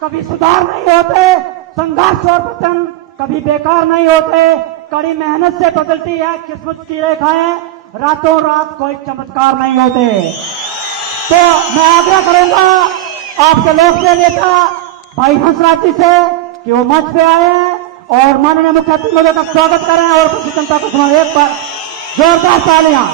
कभी सुधार नहीं होते, संघर्ष और पतन कभी बेकार नहीं होते, कड़ी मेहनत से बदलती है किस्मत की रेखाएं, रातों रात कोई चमत्कार नहीं होते। तो मैं आग्रह करूंगा आपके लोकप्रिय नेता भाई हंसराज जी से कि वो मंच पे आए और माननीय मुख्यमंत्री महोदय का स्वागत करें और उपस्थित जनता को सुना एक बार जोरदार तालियां।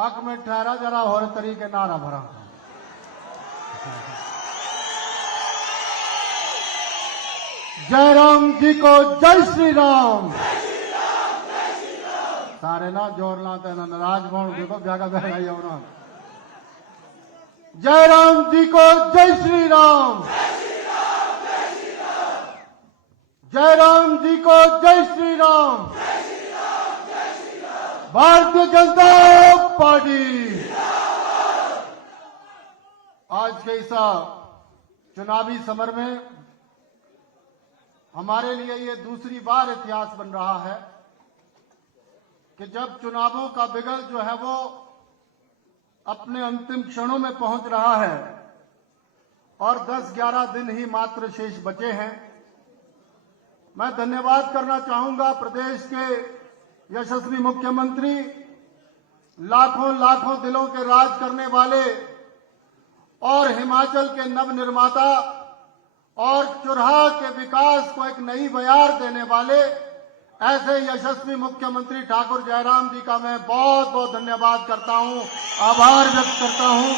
हक में ठहरा जरा और तरीके नारा भरा। जय राम जी को जय श्री राम। सारे ना जोर लाते ना नाराज बन देखो ब्यागा बैठा और जय राम जी को जय श्री राम। जय राम जी को जय श्री राम। भारतीय जनता पार्टी आज के इस चुनावी समर में हमारे लिए ये दूसरी बार इतिहास बन रहा है कि जब चुनावों का बिगल जो है वो अपने अंतिम क्षणों में पहुंच रहा है और 10-11 दिन ही मात्र शेष बचे हैं। मैं धन्यवाद करना चाहूंगा प्रदेश के यशस्वी मुख्यमंत्री, लाखों लाखों दिलों के राज करने वाले और हिमाचल के नव निर्माता और चुराह के विकास को एक नई बयार देने वाले ऐसे यशस्वी मुख्यमंत्री ठाकुर जयराम जी का मैं बहुत बहुत धन्यवाद करता हूं, आभार व्यक्त करता हूं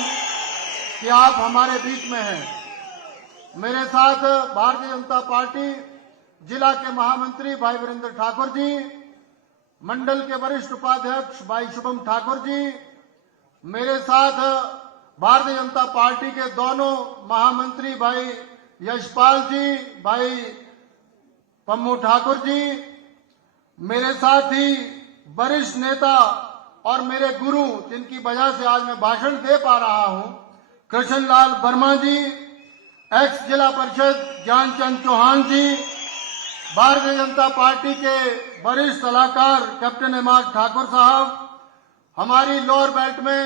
कि आप हमारे बीच में हैं। मेरे साथ भारतीय जनता पार्टी जिला के महामंत्री भाई वीरेंद्र ठाकुर जी, मंडल के वरिष्ठ उपाध्यक्ष भाई शुभम ठाकुर जी, मेरे साथ भारतीय जनता पार्टी के दोनों महामंत्री भाई यशपाल जी, भाई पम्मू ठाकुर जी, मेरे साथ ही वरिष्ठ नेता और मेरे गुरु जिनकी वजह से आज मैं भाषण दे पा रहा हूं, कृष्ण लाल वर्मा जी, एक्स जिला परिषद ज्ञानचंद चौहान जी, भारतीय जनता पार्टी के वरिष्ठ सलाहकार कैप्टन एमआर ठाकुर साहब, हमारी लोअर बेल्ट में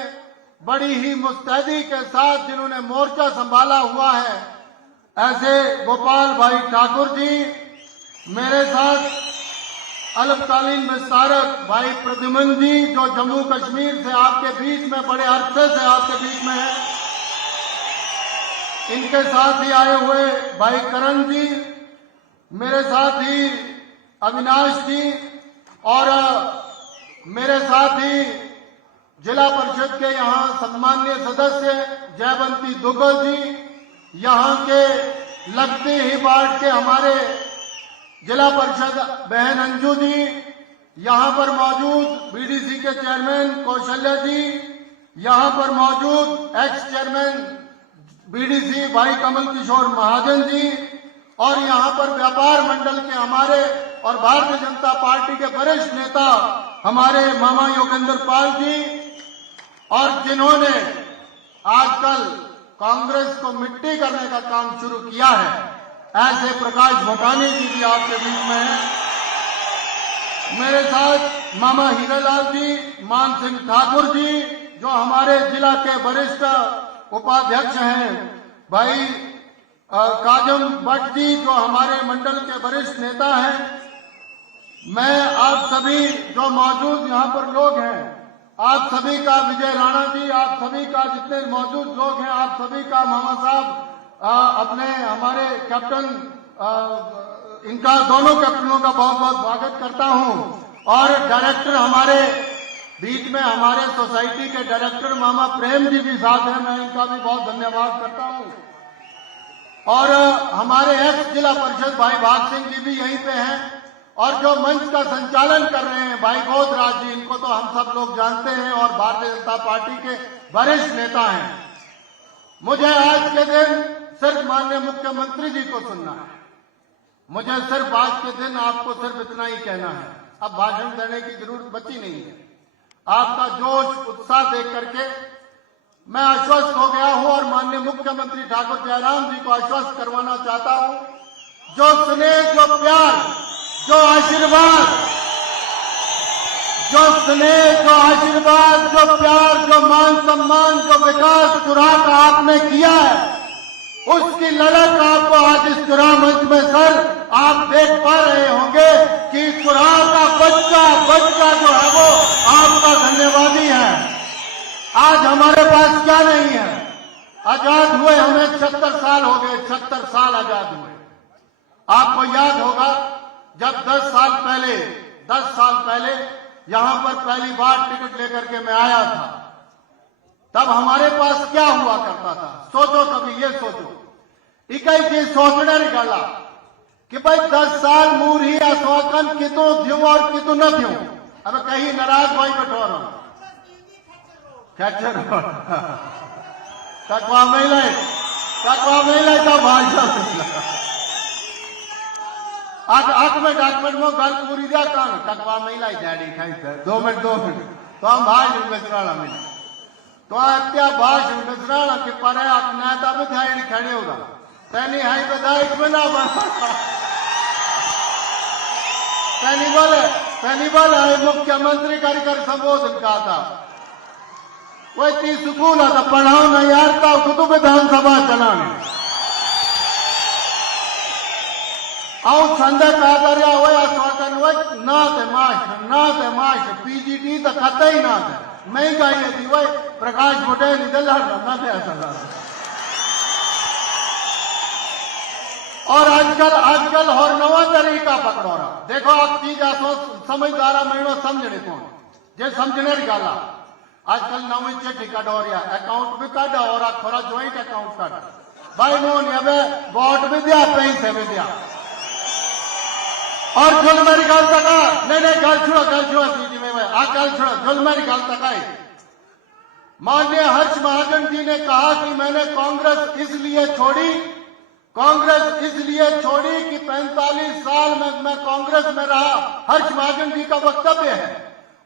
बड़ी ही मुस्तैदी के साथ जिन्होंने मोर्चा संभाला हुआ है ऐसे गोपाल भाई ठाकुर जी, मेरे साथ अल्पकालीन विस्तारक भाई प्रद्युमन जी जो जम्मू कश्मीर से आपके बीच में बड़े अरसे से आपके बीच में है, इनके साथ ही आए हुए भाई करण जी, मेरे साथ ही अविनाश जी और मेरे साथ ही जिला परिषद के यहाँ सम्माननीय सदस्य जयवंती दुग्गल जी, यहाँ के लगते ही वार्ड के हमारे जिला परिषद बहन अंजू जी, यहाँ पर मौजूद बीडीसी के चेयरमैन कौशल्या जी, यहाँ पर मौजूद एक्स चेयरमैन बीडीसी भाई कमल किशोर महाजन जी और यहाँ पर व्यापार मंडल के हमारे और भारतीय जनता पार्टी के वरिष्ठ नेता हमारे मामा योगेंद्र पाल जी और जिन्होंने आजकल कांग्रेस को मिट्टी करने का काम शुरू किया है ऐसे प्रकाश भोटानी जी भी आपके बीच में हैं। मेरे साथ मामा हीरालाल जी, मान सिंह ठाकुर जी जो हमारे जिला के वरिष्ठ उपाध्यक्ष हैं, भाई काजम भट्ट जी जो हमारे मंडल के वरिष्ठ नेता हैं। मैं आप सभी जो मौजूद यहाँ पर लोग हैं, आप सभी का, विजय राणा जी, आप सभी का, जितने मौजूद लोग हैं, आप सभी का, मामा साहब अपने हमारे कैप्टन, इनका दोनों कैप्टनों का बहुत बहुत स्वागत करता हूं और डायरेक्टर हमारे बीच में हमारे सोसाइटी के डायरेक्टर मामा प्रेम जी भी साथ हैं, मैं इनका भी बहुत धन्यवाद करता हूं और हमारे एक्स जिला परिषद भाई भाग सिंह जी भी यहीं पे हैं और जो मंच का संचालन कर रहे हैं भाई गोदराज जी, इनको तो हम सब लोग जानते हैं और भारतीय जनता पार्टी के वरिष्ठ नेता हैं। मुझे आज के दिन सिर्फ माननीय मुख्यमंत्री जी को सुनना है। मुझे सिर्फ आज के दिन आपको सिर्फ इतना ही कहना है, अब भाषण देने की जरूरत बची नहीं है। आपका जोश उत्साह देख करके मैं आश्वस्त हो गया हूं और माननीय मुख्यमंत्री ठाकुर जयराम जी को आश्वस्त करवाना चाहता हूं, जो स्नेह, जो प्यार, जो आशीर्वाद, जो स्नेह, जो आशीर्वाद, जो प्यार, जो मान सम्मान, जो विकास चुनाव का आपने किया है, उसकी ललक आपको आज इस चुनाव मंच में सर आप देख पा रहे होंगे कि चुनाव का बच्चा जो है वो आपका धन्यवादी है। आज हमारे पास क्या नहीं है, आजाद हुए हमें 76 साल हो गए, 76 साल आजाद हुए। आपको याद होगा जब 10 साल पहले यहां पर पहली बार टिकट लेकर के मैं आया था, तब हमारे पास क्या हुआ करता था। सोचो, कभी ये सोचो, इकाई चीज सोचने निकाला कि भाई 10 साल मूर ही आश्वासन कितों ध्यूं और कितों न ध्यूं। अब कहीं नाराज भाई बटोर कैचर तकवा महिला का भाषा डॉक्यूमेंट में गल पूरी दिया कान तकवा महिला डैडी खाई 2 मिनट तो हम भाई मिश्राणा मिले तो अत्या भाष मिश्राणा के पर नेता भी थाई खड़े होगा तैनी हाई विधायक में ना तैनी बोले मुख्यमंत्री कर संबोधन कहा था, वही 30 स्कूल था पढ़ाओ ना यार का कुतुब विधानसभा चलाने आओ संजय कहा कर ना थे मास्टर पीजीटी तो खत ही ना थे महंगाई थी वही प्रकाश पटेल निकल ना थे ऐसा। और आजकल और नवा तरीका पकड़ो रहा देखो आप चीज समझदारा महीनों समझने कौन जे समझने गाला आजकल नवी चिट्ठी कटोरिया अकाउंट भी काटा और थोड़ा ज्वाइंट अकाउंट काटा भाई मोहन अब वोट भी दिया पैसे भी दिया और जुल मेरी गल तक नहीं गल छुड़ो दीदी में गल छुड़ो जुल मेरी गल तक आई। माननीय हर्ष महाजन जी ने कहा कि मैंने कांग्रेस इसलिए छोड़ी कि 45 साल में मैं कांग्रेस में रहा। हर्ष महाजन जी का वक्तव्य है,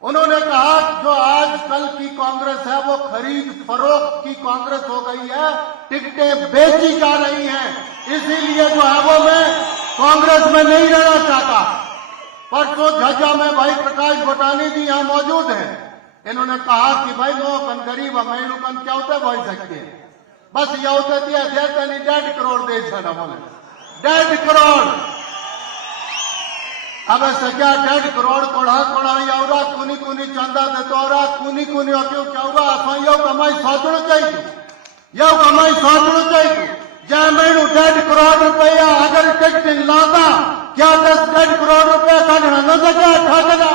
उन्होंने कहा जो आजकल की कांग्रेस है वो खरीद फरोख्त की कांग्रेस हो गई है, टिकटें बेची जा रही हैं, इसीलिए जो है वो मैं कांग्रेस में नहीं रहना चाहता। परसों झज्जा में भाई प्रकाश भटानी जी यहाँ मौजूद हैं, इन्होंने कहा कि भाई मोहन गरीब मैनुकन क्या होता है बोल सकते हैं बस यह होता दिया 1.5 करोड़ दे छा बोले 1.5 करोड़ अब सजा 1.5 करोड़ कोड़ा यावरा कुनी चंदा दे तोरा कुनी क्यों क्या हुआ असा यो कमाई सोचना चाहिए जय मैनू 1.5 करोड़ रुपया अगर टिकट लाता क्या 10 करोड़ रुपया काटना न सका ठाकना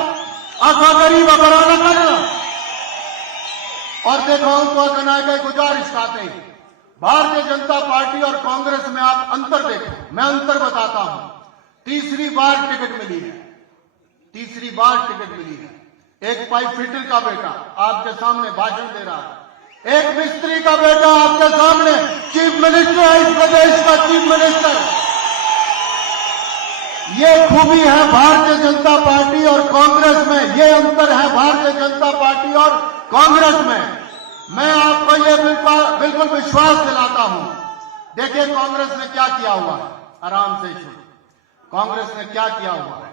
असा गरीब बढ़ाना करना। और देखो उनको कहना है गुजारिश करते हैं भारतीय जनता पार्टी और कांग्रेस में आप अंतर देखो, मैं अंतर बताता हूं। तीसरी बार टिकट मिली है, एक पाइप फिटर का बेटा आपके सामने भाषण दे रहा है, एक मिस्त्री का बेटा आपके सामने चीफ मिनिस्टर है इस प्रदेश का चीफ मिनिस्टर। ये खूबी है भारतीय जनता पार्टी और कांग्रेस में, ये अंतर है भारतीय जनता पार्टी और कांग्रेस में। मैं आपको ये बिल्कुल विश्वास दिलाता हूं। देखिए कांग्रेस ने क्या किया हुआ है, आराम से सुनो कांग्रेस ने क्या किया हुआ है।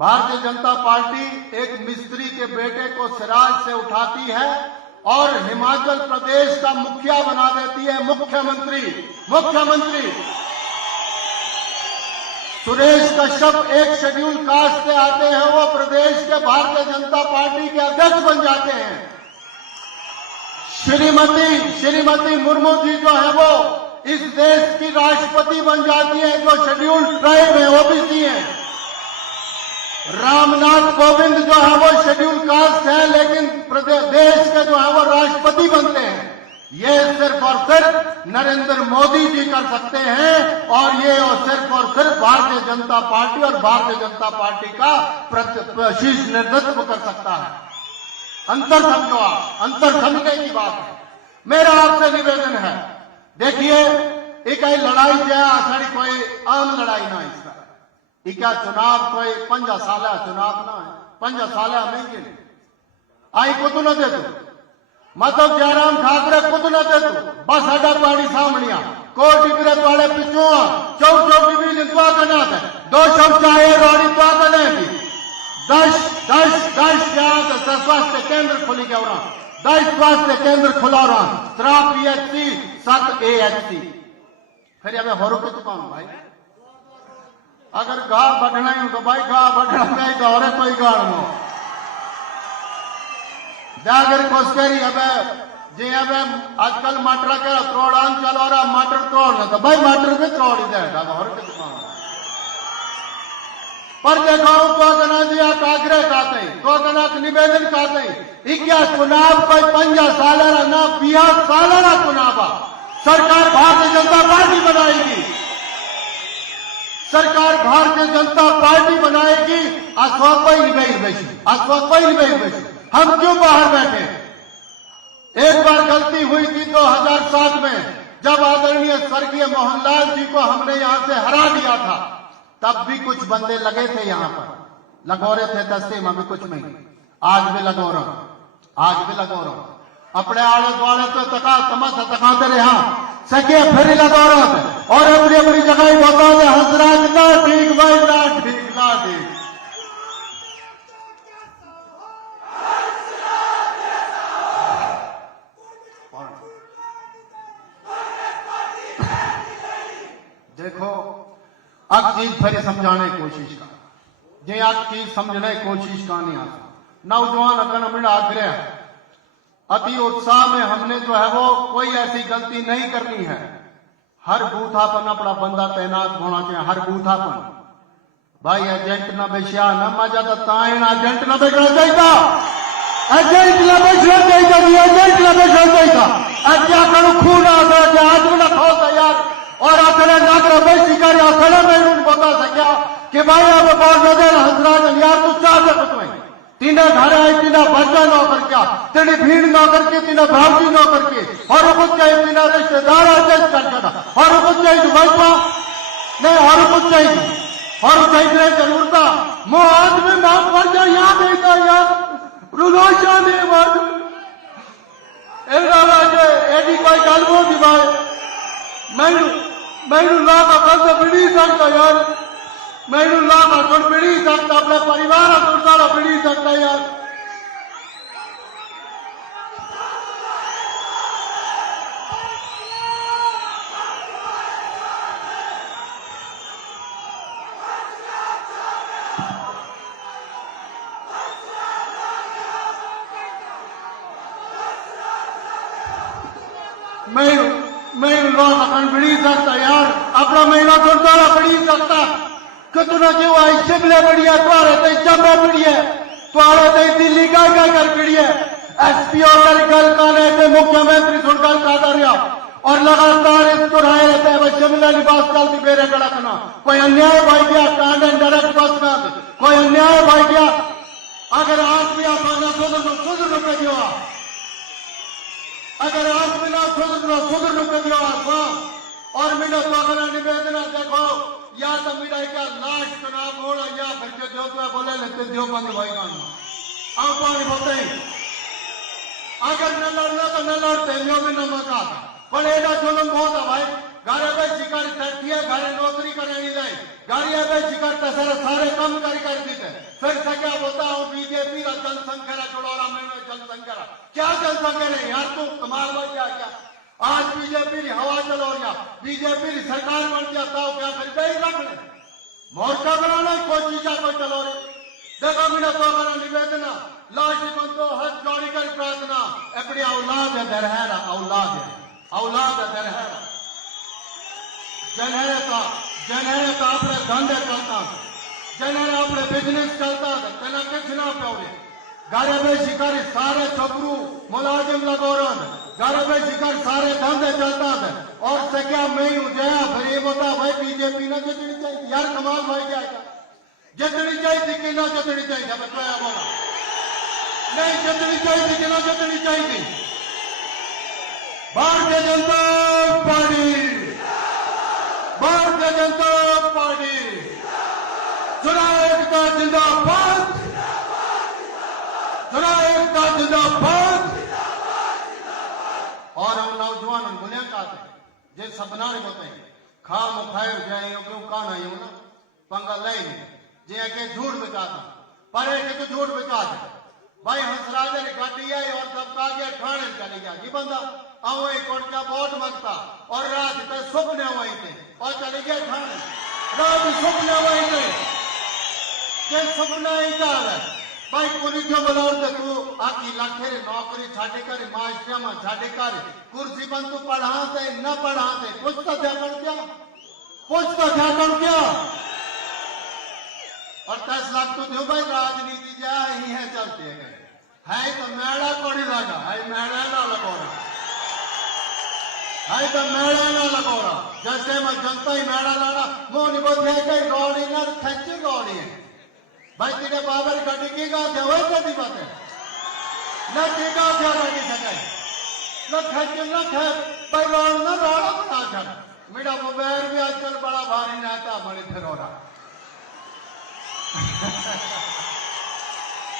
भारतीय जनता पार्टी एक मिस्त्री के बेटे को सिराज से उठाती है और हिमाचल प्रदेश का मुखिया बना देती है मुख्यमंत्री सुरेश कश्यप एक शेड्यूल कास्ट से आते हैं, वो प्रदेश के भारतीय जनता पार्टी के अध्यक्ष बन जाते हैं। श्रीमती मुर्मू जी जो है वो इस देश की राष्ट्रपति बन जाती है, जो शेड्यूल ट्राइब है ओबीसी है। रामनाथ कोविंद जो है वो शेड्यूल कास्ट है लेकिन देश के जो है वो राष्ट्रपति बनते हैं। ये सिर्फ और सिर्फ नरेंद्र मोदी जी कर सकते हैं और ये सिर्फ भारतीय जनता पार्टी और भारतीय जनता पार्टी का शीर्ष नेतृत्व कर सकता है। अंतर समझो आप, अंतर समझने की बात है। मेरा आपसे निवेदन है, देखिए एक लड़ाई जो है साड़ी कोई आम लड़ाई ना इसका एक चुनाव कोई 5 साल चुनाव ना है 5 साल महंगे आई को तो न दे तू मतलब जयराम ठाकरे को तो न दे तू बस अड्डा तुम्हारी सामने कोट टिकरे तुम्हारे पिछू चौक चौकी भी लिखवा करना है 2 शब्द चाहे रोड़ी तो करने की 10 स्वास्थ्य केंद्र खुली गया रहा 10 स्वास्थ्य केंद्र खुला रहा 3 PHC 7 AHC फिर अब होरो के तो कौन भाई अगर गा बढ़ना ही तो भाई गा बढ़ना नहीं तो और कोई गाड़ हो जागर कोस्करी अब जे अब आजकल मटर के त्रोड़ान चलो रहा मटर तोड़ तो भाई मटर पे तोड़ ही दे और के तो कौन पर देखो तो कना दिया आग्रह खाते तो कना निवेदन खाते क्या चुनाव कोई 5 साल ना 20 साल चुनाव सरकार भारतीय जनता पार्टी बनाएगी सरकार भारतीय जनता पार्टी बनाएगी हम क्यों बाहर बैठे एक बार गलती हुई थी 2007 में जब आदरणीय स्वर्गीय मोहनलाल जी को हमने यहां से हरा दिया था तब भी कुछ बंदे लगे थे यहां पर लगोरे थे दस्ते में भी कुछ नहीं आज भी लगो रहा अपने आले द्वारे तो तका तमाशा तकाते रहा सके फिर लगो रहा और अपनी अपनी जगह ही बता दे हंसराज ना ठीक भाई ना ठीक देखो अब चीज फिर समझाने की कोशिश कर जे अब चीज समझने की कोशिश का नहीं आता नौजवान अगर हमें आग्रह अति उत्साह में हमने जो है वो कोई ऐसी गलती नहीं करनी है हर बूथापन अपना बंदा तैनात होना चाहिए हर बूथापन भाई एजेंट न बेचा न मजा तो ताइन एजेंट न बेचना चाहिए एजेंट न बेचना चाहिए एजेंट न बेचना चाहिए क्या करूं खून आता क्या आदमी न खो तैयार और आखिर नागर बेची कर आखिर में उन बता सका कि भाई अब बहुत नजर हंसराज यार तू चाह कुछ नहीं तीना घर आई तीना बच्चा नौकर क्या तेरी भीड़ नौकर के तीना भावजी नौकर के और कुछ चाहिए तीना रिश्तेदार एडजस्ट कर देना और कुछ चाहिए भाजपा नहीं और कुछ चाहिए और चाहिए जरूरत मो आदमी माफ कर जाए याद देता यार रुलोशा ने बात एडी कोई गल वो दी भाई मैनू ला का बंद बिड़ी सकता यार मैनू ला का तुम बिड़ी सकता अपने परिवार तुम बिड़ी सकता यार मैं लोग अपन बिड़ी सकता यार अपना महीना छोड़ता बिड़ी सकता कितना जो आई शिमले बढ़िया तुम्हारे ते चंबा बढ़िया तुम्हारे ते दिल्ली का कर बढ़िया SPO कर काले थे मुख्यमंत्री सुनकर काटा रहा और लगातार इस तुराए रहते हैं शिमला लिबास चलती बेरे कड़कना कोई अन्याय भाई गया कांड एंड डायरेक्ट बस का कोई अन्याय भाई गया अगर आज भी आप सुधर रुपए दियो अगर आज मिला सुधर रुपए दियो और मिला तो अगर निवेदन देखो या तो मिला क्या लास्ट चुनाव होना या फिर जो तो बोले लेते दियो बंद भाई गाना आप पानी बोलते हैं अगर न लड़ना तो न लड़ते जो भी नमक आता पर एडा जुलम बहुत है भाई घरे पे शिकार करती है घरे नौकरी करने नहीं जाए गाड़िया पे शिकार सारे काम कर देते फिर से क्या बोलता हूँ बीजेपी का जनसंख्या जोड़ा मैंने जनसंख्या क्या जनसंख्या है यार तू कमाल हो क्या क्या आज बीजेपी हवा चलो या बीजेपी सरकार बन गया था क्या फिर कहीं रख ले मोर्चा बनाना कोई चीजा कोई चलो रे देखो मेरा तो हमारा निवेदन लास्ट बंदो हाथ जोड़ी कर प्रार्थना अपनी औलाद है दरहरा औलाद है दरहरा जनहरे का अपने धंधे चलता जनहरे अपने बिजनेस चलता तना कुछ ना पाओगे गारे में शिकार सारे छपरू मुलाजिम लगो गारे में शिकार सारे धंधे चलता है और सक्या मैं जया फिर ये बता भाई बीजेपी ना जितनी चाहिए यार कमाल भाई क्या जितनी चाहिए कि ना जितनी चाहिए बताया बोला नहीं जितनी चाहिए कि ना जितनी चाहिए भारतीय जनता पार्टी जनता पार्टी, चुनाव एकता जिंदाबाद, चुनाव एकता जिंदाबाद। और हम नौजवान बोलिया कहते जे सपना नहीं होते खा मुखाए जाए क्यों कहा नहीं हो ना पंगा ले जे के झूठ बचाता पर एक तो झूठ बचाते भाई हंसराज ने गाड़ी आई और दबका गया ठाणे चले गया जी बंदा आओ कोट का वोट मांगता और रात के सुपने वही थे और चले गया ठाणे रात सुपने वही थे जे सुपना ही चाल है भाई पुलिस जो बुलाओ तो तू आकी लाखे रे नौकरी छाड़े कर मास्टर में छाड़े कर कुर्सी बंद तू पढ़ाते न पढ़ाते कुछ तो क्या कर क्या कुछ तो क्या कर क्या और 10 लाख तो दो भाई राजनीति जा ही है चलते है तो मेड़ा को नहीं लगा है मेड़ा ना लगो रहा है तो मेड़ा ना लगो रहा जैसे मैं जनता ही मेड़ा लाना मुंह नहीं बोलते कहीं रोड़ी ना खच्ची रोड़ी है भाई तेरे बाबर गाड़ी की गा दे वही कभी बात है न की गा दे गाड़ी सके न खच्ची न खे भाई रोड न रोड़ा बना कर मेरा मोबाइल भी आजकल बड़ा भारी रहता बड़े फिर हो रहा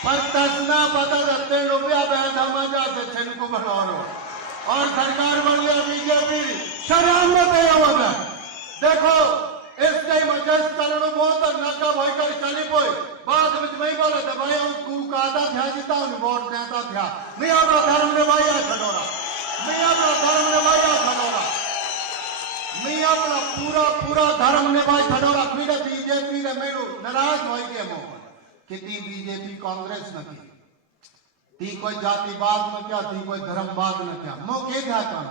पर तसना पता करते रुपया बैठा मजा से छिनको बना लो और सरकार बन गया बीजेपी शराब में पे होगा देखो इस टाइम जस करण बहुत नका भाई कर चली पोई बाद में मैं बोला था भाई हम तू कादा था जीता हूं वोट देता था मैं अपना धर्म ने भाई खड़ोरा मैं अपना धर्म ने भाई खड़ोरा मैं अपना पूरा पूरा धर्म ने भाई खड़ोरा फिर बीजेपी रे मेरू नाराज होई के मो कितनी बीजेपी कांग्रेस न की ती कोई जातिवाद न क्या थी कोई धर्मवाद न क्या मो के था काम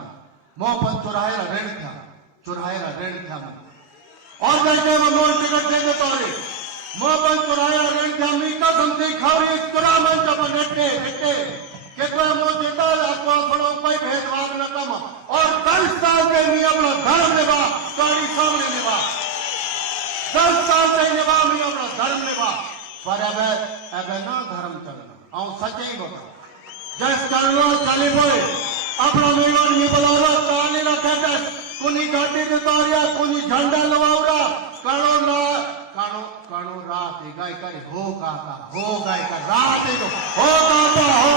मो पर चुराए ऋण था और जैसे वो मोल टिकट देते तोरे मो पर चुराया ऋण था मी का समझे खारी चुरा मन जब नेटे नेटे के तो मो देता आपको बड़ो कोई भेदभाव न कम और 10 साल के मी अपना धर्म निभा तुम्हारी सामने निभा 10 साल से निभा मी अपना धर्म निभा पर अब ना धर्म चलना आऊं सच्चे ही बोला जस चलना चली बोले अपना मेहमान नहीं बुलावा ताली रखे दस कुनी गाड़ी दे तोरिया कुनी झंडा लवाऊरा कानो ना कानो रात ही गाय करे हो गाय का रात ही हो काका हो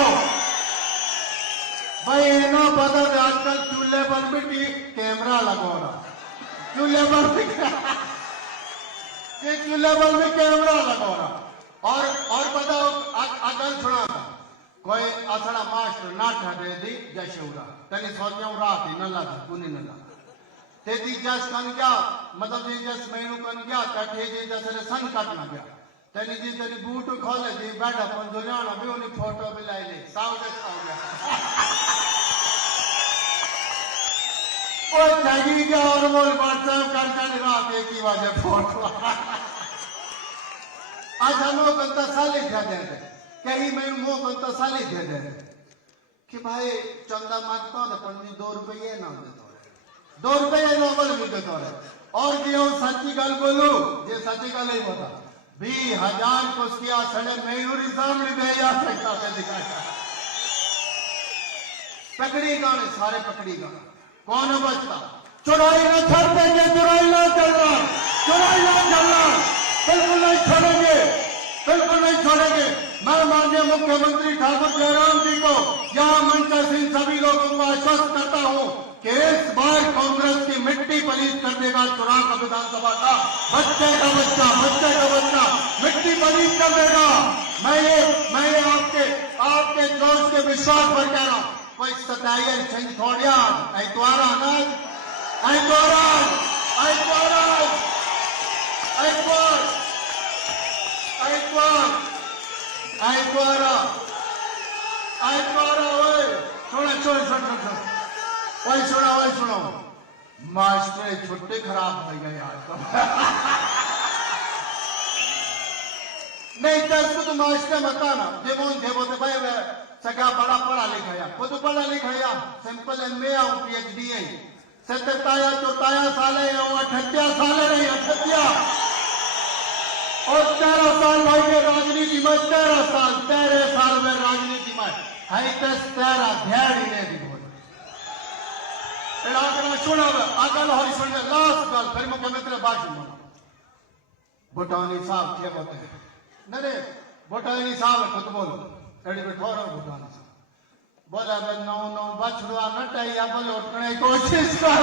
भाई ना पता है आजकल चूल्हे पर भी कैमरा लगवाना चूल्हे पर भी चूल्हे पर भी कैमरा लगवाना और बताओ अगल सुना कोई असड़ा मास्टर ना ठहरे दी जशेवरा तनी सोचा रात ही नला था कुनी नला तेती जस कन क्या मतलब जी जस मेनू कन क्या कठे जी जस रे सन काटना गया तनी जी तनी बूट खोले जी बैठा पन दुनियाना भी उनी फोटो भी लाई ले साव गया ओ जागी गया और मोल व्हाट्सएप कर रात एक ही वजह फोटो आज हम लोग तसल्ली दे दे कहीं मैं मुंह तसल्ली दे दे कि भाई चंदा मांगता हूं पर 2 रुपये ना देता 2 रुपये नॉबल भी देता है और जो सच्ची गल बोलू ये सच्ची गल ही बता 20,000 को किया सड़े मेहूरी सामने दे या सकता है दिखाया पकड़ी गाने सारे पकड़ी गाने कौन बचता चुराई ना छोड़ देंगे चुराई ना चलना बिल्कुल नहीं छोड़ेंगे मैं माननीय मुख्यमंत्री ठाकुर जयराम जी को यहाँ मंच से सभी लोगों को आश्वस्त करता हूँ कि इस बार कांग्रेस की मिट्टी पलीद कर देगा चुनाव का विधानसभा का बच्चे का बच्चा मिट्टी पलीद कर देगा मैं ये आपके जोश के विश्वास पर कह रहा हूँ कोई सताइर सिंह थोड़िया ऐतवारा सुनो मास्टर छुट्टी खराब हो गई आज तो नहीं तो इसको तो मास्टर बताना देवो तो भाई सगा बड़ा पढ़ा लिखाया वो तो पढ़ा लिखाया सिंपल एमए आऊं पीएचडी है 47 साले 38 साले नहीं 38 और 13 साल भाई के राजनीति में 13 साल में राजनीति में है 13 ध्यान ही नहीं सुना गल हरी सुन लास्ट गल फिर मुख्यमंत्री भाषण भूटानी साहब क्या बोलते हैं नहीं भूटानी साहब खुद बोलो एडी बैठो रहो भूटानी साहब बोला बे नौ नौ बछड़ुआ नटाइया बोले उठने की कोशिश कर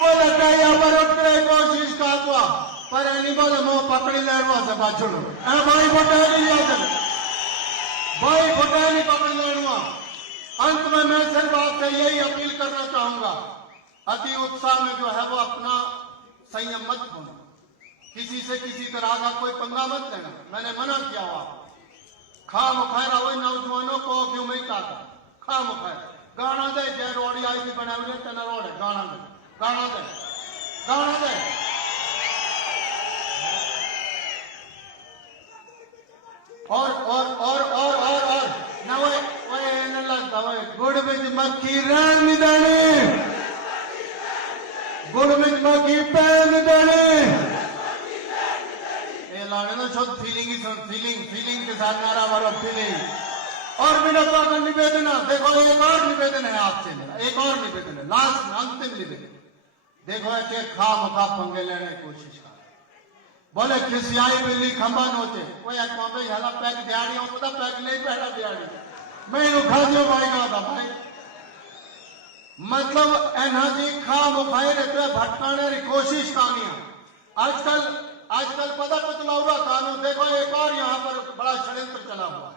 बोले टाइया पर उठने की कोशिश कर पर नहीं बोले मुंह पकड़ी लेना से बछड़ो भाई भूटानी पकड़ लेना। अंत में मैं सिर्फ आपसे यही अपील करना चाहूंगा अति उत्साह में जो है वो अपना संयम मत होना किसी से किसी तरह का कोई पंगा मत लेना मैंने मना किया हुआ खा मुखायरा वही नौजवानों को क्यों नहीं कहता खा मुखायरा गाना दे जय रोड़ी आई भी बना हुए तेना रोड है गाना दे गाना दे गाना दे और ना वो न लगता वो गुड़ में मक्खी रहन निदाने गुड़ में मक्खी पैन निदाने ये लाने ना शुद्ध फीलिंग के साथ नारा मारो फीलिंग। और मेरा का निवेदन देखो एक और निवेदन है आपसे मेरा एक और निवेदन है लास्ट अंतिम निवेदन देखो कि खा मुखा पंगे लेने की कोशिश कर बोले खिसियाई बिल्ली खंबा नोचे कोई अकवामे हाला पैक दिहाड़ी और पता पैक नहीं पहला दिहाड़ी मैं उठा दियो भाई का भाई मतलब एनर्जी खा मुखाए रहते भटकाने की कोशिश कानिया आजकल पता चला हुआ कानून देखो एक और यहाँ पर बड़ा षड्यंत्र चला हुआ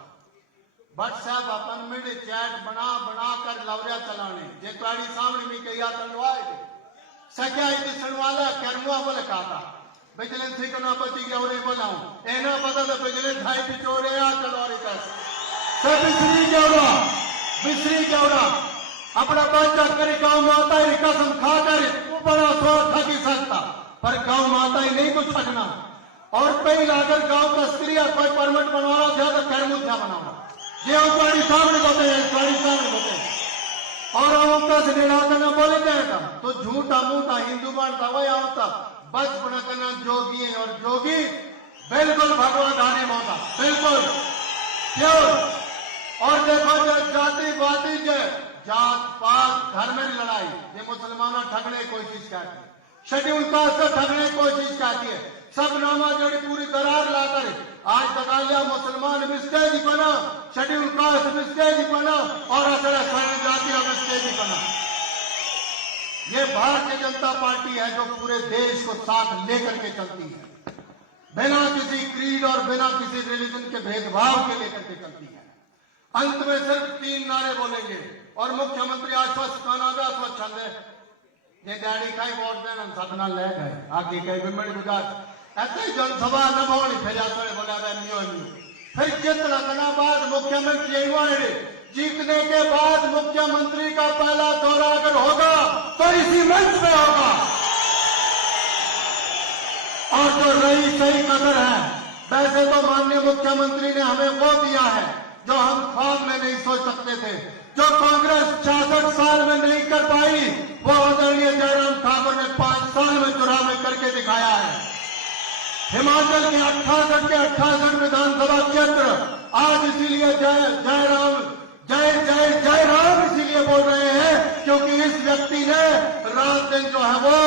व्हाट्सएप अपन मिड चैट बना कर लवरिया चलाने जे गाड़ी सामने में कही तलवाए सक्या सुनवाला करमुआ बोले कहा विजिलेंस ही करना पति क्या उन्हें बोलाऊं एना पता तो विजिलेंस भाई पिछोरे आ चलवारी कस सब बिसरी क्या अपना बच्चा करे गांव माता ही कसम खा कर बड़ा स्वाद ठगी सकता पर गांव माता ही नहीं कुछ छकना और पहले अगर गांव का स्त्री कोई परमिट बनवाना था तो करमुद्दा बनाना ये गाड़ी सामने बोते और उनका से निराकरण बोले जाएगा तो झूठा मूठा हिंदू बनता वही आता बचपन करना जोगी है और जोगी बिल्कुल भगवान धानी मौता बिल्कुल क्यों और देखो जो जातिवादी जो जात पात धर्म में लड़ाई ये मुसलमानों ठगने की कोशिश करती है शेड्यूल कास्ट से ठगने की कोशिश करती है सब नामा जोड़ी पूरी दरार लाकर आज तक लिया मुसलमान मिस्टेज बना शेड्यूल कास्ट मिस्टेज बना और असर जाति मिस्टेज बना। ये भारतीय जनता पार्टी है जो पूरे देश को साथ लेकर के चलती है बिना किसी क्रीड और बिना किसी रिलीजन के भेदभाव के लेकर के चलती है। अंत में सिर्फ 3 नारे बोलेंगे और मुख्यमंत्री आश्वस्त स्वच्छंद ये डैडी का ही वोट देना सपना ले गए आगे कई विमड़ गुजरात ऐसे जनसभा न बोली फिर बोला फिर कितना दिनों बाद मुख्यमंत्री जीतने के बाद मुख्यमंत्री का पहला दौरा अगर होगा तो इसी मंच पे होगा और जो रही सही कदर है वैसे तो माननीय मुख्यमंत्री ने हमें वो दिया है जो हम ख्वाब में नहीं सोच सकते थे जो कांग्रेस 66 साल में नहीं कर पाई वो आदरणीय जयराम ठाकुर ने 5 साल में चुनाव में करके दिखाया है। हिमाचल के 68 विधानसभा क्षेत्र आज इसीलिए जय राम इसीलिए बोल रहे हैं क्योंकि इस व्यक्ति ने रात दिन जो है वो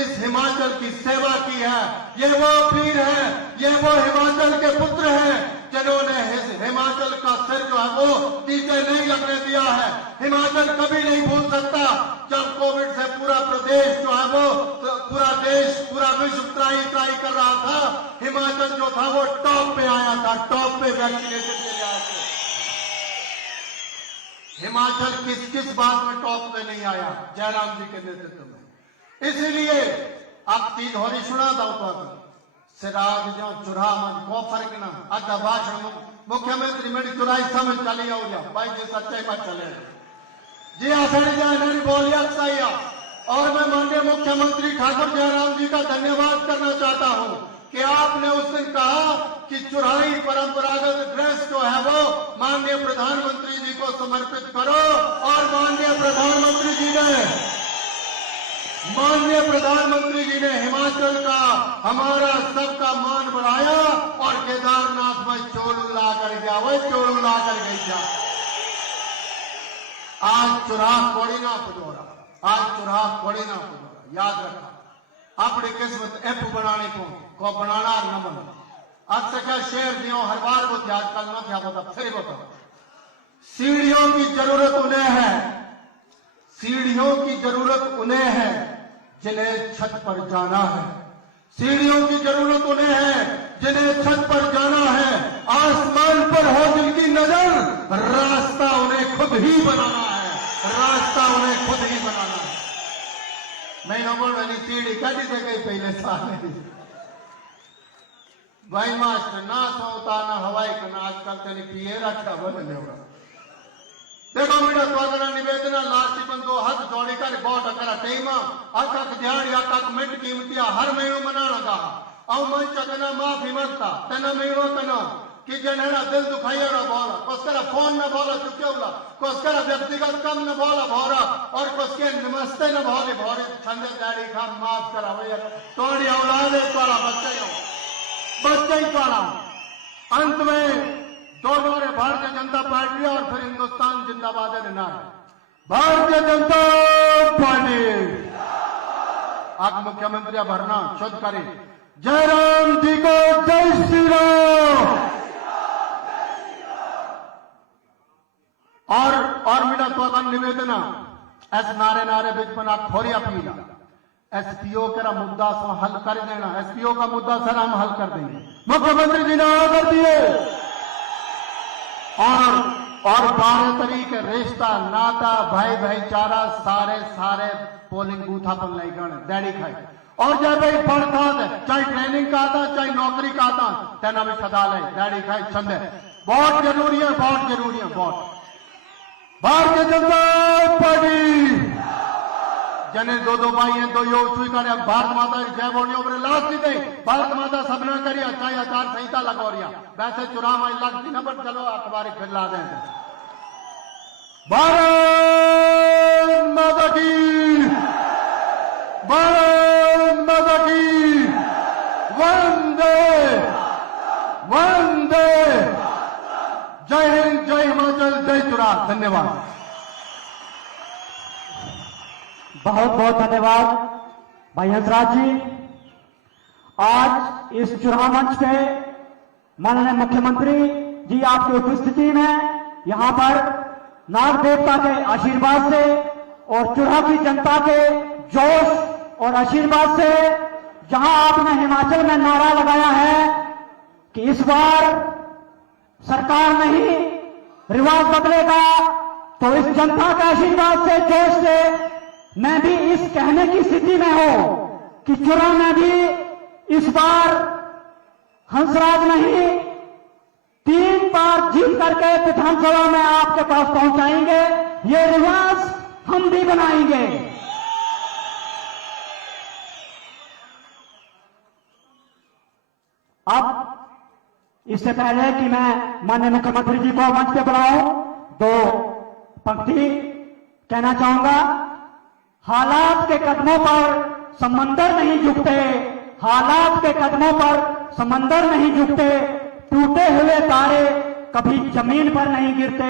इस हिमाचल की सेवा की है। ये वो वीर है ये वो हिमाचल के पुत्र हैं जिन्होंने हिमाचल का सिर जो है वो नीचे नहीं लगने दिया है। हिमाचल कभी नहीं भूल सकता जब कोविड से पूरा प्रदेश जो है वो पूरा देश पूरा विश्व त्राही कर रहा था हिमाचल जो था वो टॉप पे आया था टॉप पे वैक्सीनेशन के लिए आया था। हिमाचल किस बात में टॉप पे नहीं आया जयराम जी के नेतृत्व में। इसीलिए आप 3 होरी सुना था ऊपर सिराज जो चुरा मन को फर्क ना अद्धा भाषण मुख्यमंत्री मेरी चुराई समझ चली हो गया भाई जी सच्चाई मत चले जी आसड़ी जाए नहीं बोलिया सही और मैं माननीय मुख्यमंत्री ठाकुर जयराम जी का धन्यवाद करना चाहता हूं कि आपने उस दिन कहा कि चुराई परंपरागत ड्रेस जो है वो माननीय प्रधानमंत्री जी को समर्पित करो और माननीय प्रधानमंत्री जी ने हिमाचल का हमारा सबका मान बढ़ाया और केदारनाथ में चोलू ला कर गया वही चोलू ला कर गई क्या आज चुराह कोड़ी ना पुजोरा, आज चुराह कोड़ी ना पुजोरा। याद रखा अपनी किस्मत एप बनाने को बनाना न बनो। आज से क्या शेर दियो हर बार वो थे, आजकल न था बता फिर बताओ। सीढ़ियों की जरूरत उन्हें है, सीढ़ियों की जरूरत उन्हें है जिन्हें छत पर जाना है। सीढ़ियों की जरूरत उन्हें है जिन्हें छत पर जाना है। आसमान पर हो जिनकी नजर, रास्ता उन्हें खुद ही बनाना है, रास्ता उन्हें खुद ही बनाना है। मैं लोगों ने सीढ़ी कटी से गई पहले साल भाई मास्टर ना सोता ना हवाई का ना आजकल तेने पिए रखा बदले होगा। देखो मेरा स्वागत निवेदन लास्ट बंदो हाथ जोड़ी कर बहुत अकरा टेम अकक ध्यान अकक मिनट कीमतिया हर महीनों मनाना का औ मन चकना माफी मांगता तना महीनों कनो कि जनेना दिल दुखाइया ना बोला कोसकरा फोन ना बोला चुक्योला कोसकरा व्यक्तिगत कम न बोला भोरा और कोसके नमस्ते न भोले भोरे छंदे दाढ़ी खा माफ करा भैया तोड़ी औलाद एक वाला बच्चे ही पाला। अंत में दोनों ने भारतीय जनता पार्टी और फिर हिंदुस्तान जिंदाबाद है नारा भारतीय जनता पार्टी। आप मुख्यमंत्री भरना शुद्ध करें जयराम जी को जय श्री राम। और मेरा तो निवेदन ऐसे नारे नारे बीच में आप खोरी अपील एसपीओ का मुद्दा सो हल कर देना। एसपीओ का मुद्दा सर हम हल कर देंगे, मुख्यमंत्री जी ने कर दिए। और 12 तरीके रिश्ता नाता भाई भाईचारा सारे सारे पोलिंग बूथ अपन लाई गण दैडी खाए और जब भाई पढ़ता चाहे ट्रेनिंग का आता चाहे नौकरी का आता तेना भी सदा ले दैडी खाए छंदे बहुत जरूरी है, बहुत जरूरी है, बहुत। भारतीय जनता पार्टी जने दो भाई हैं दो योग चुई कर भारत माता की जय बोलियो बड़े लास्ट नहीं भारत माता सबना करी अच्छा आचार संहिता लगो रिया वैसे चुनाव आई लगती ना बट चलो अखबारी फिर ला दें। भारत माता की, भारत माता की वंदे वंदे। जय हिंद, जय हिमाचल, जय चुनाव। धन्यवाद, बहुत बहुत धन्यवाद भाई हंसराज जी। आज इस चुनाव मंच पे माननीय मुख्यमंत्री जी आपकी उपस्थिति में यहां पर नाग देवता के आशीर्वाद से और चुनाव की जनता के जोश और आशीर्वाद से जहां आपने हिमाचल में नारा लगाया है कि इस बार सरकार नहीं रिवाज बदलेगा, तो इस जनता के आशीर्वाद से जोश से मैं भी इस कहने की स्थिति में हूं कि चुनाव में भी इस बार हंसराज नहीं 3 बार जीत करके विधानसभा में आपके पास पहुंचाएंगे। ये रिवाज हम भी बनाएंगे। अब इससे पहले कि मैं माननीय मुख्यमंत्री जी को मंच पे बुलाऊं, 2 पंक्ति कहना चाहूंगा। हालात के कदमों पर समंदर नहीं झुकते, हालात के कदमों पर समंदर नहीं झुकते, टूटे हुए तारे कभी जमीन पर नहीं गिरते।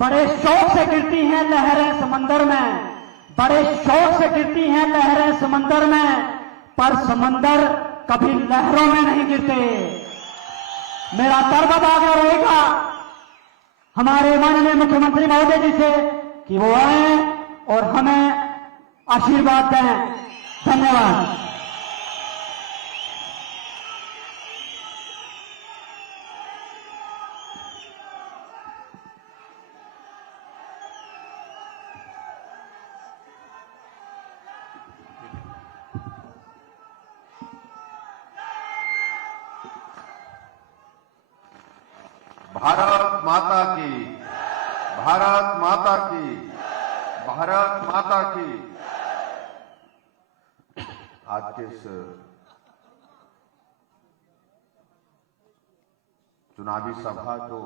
बड़े शौक से गिरती हैं लहरें समंदर में, बड़े शौक से गिरती हैं लहरें समंदर में, पर समंदर कभी लहरों में नहीं गिरते। मेरा तरबद आगे रहेगा हमारे माननीय मुख्यमंत्री महोदय जी से कि वो आए और हमें आशीर्वाद दें। धन्यवाद। भारत माता की, भारत माता की, भारत माता की। आज के इस चुनावी सभा जो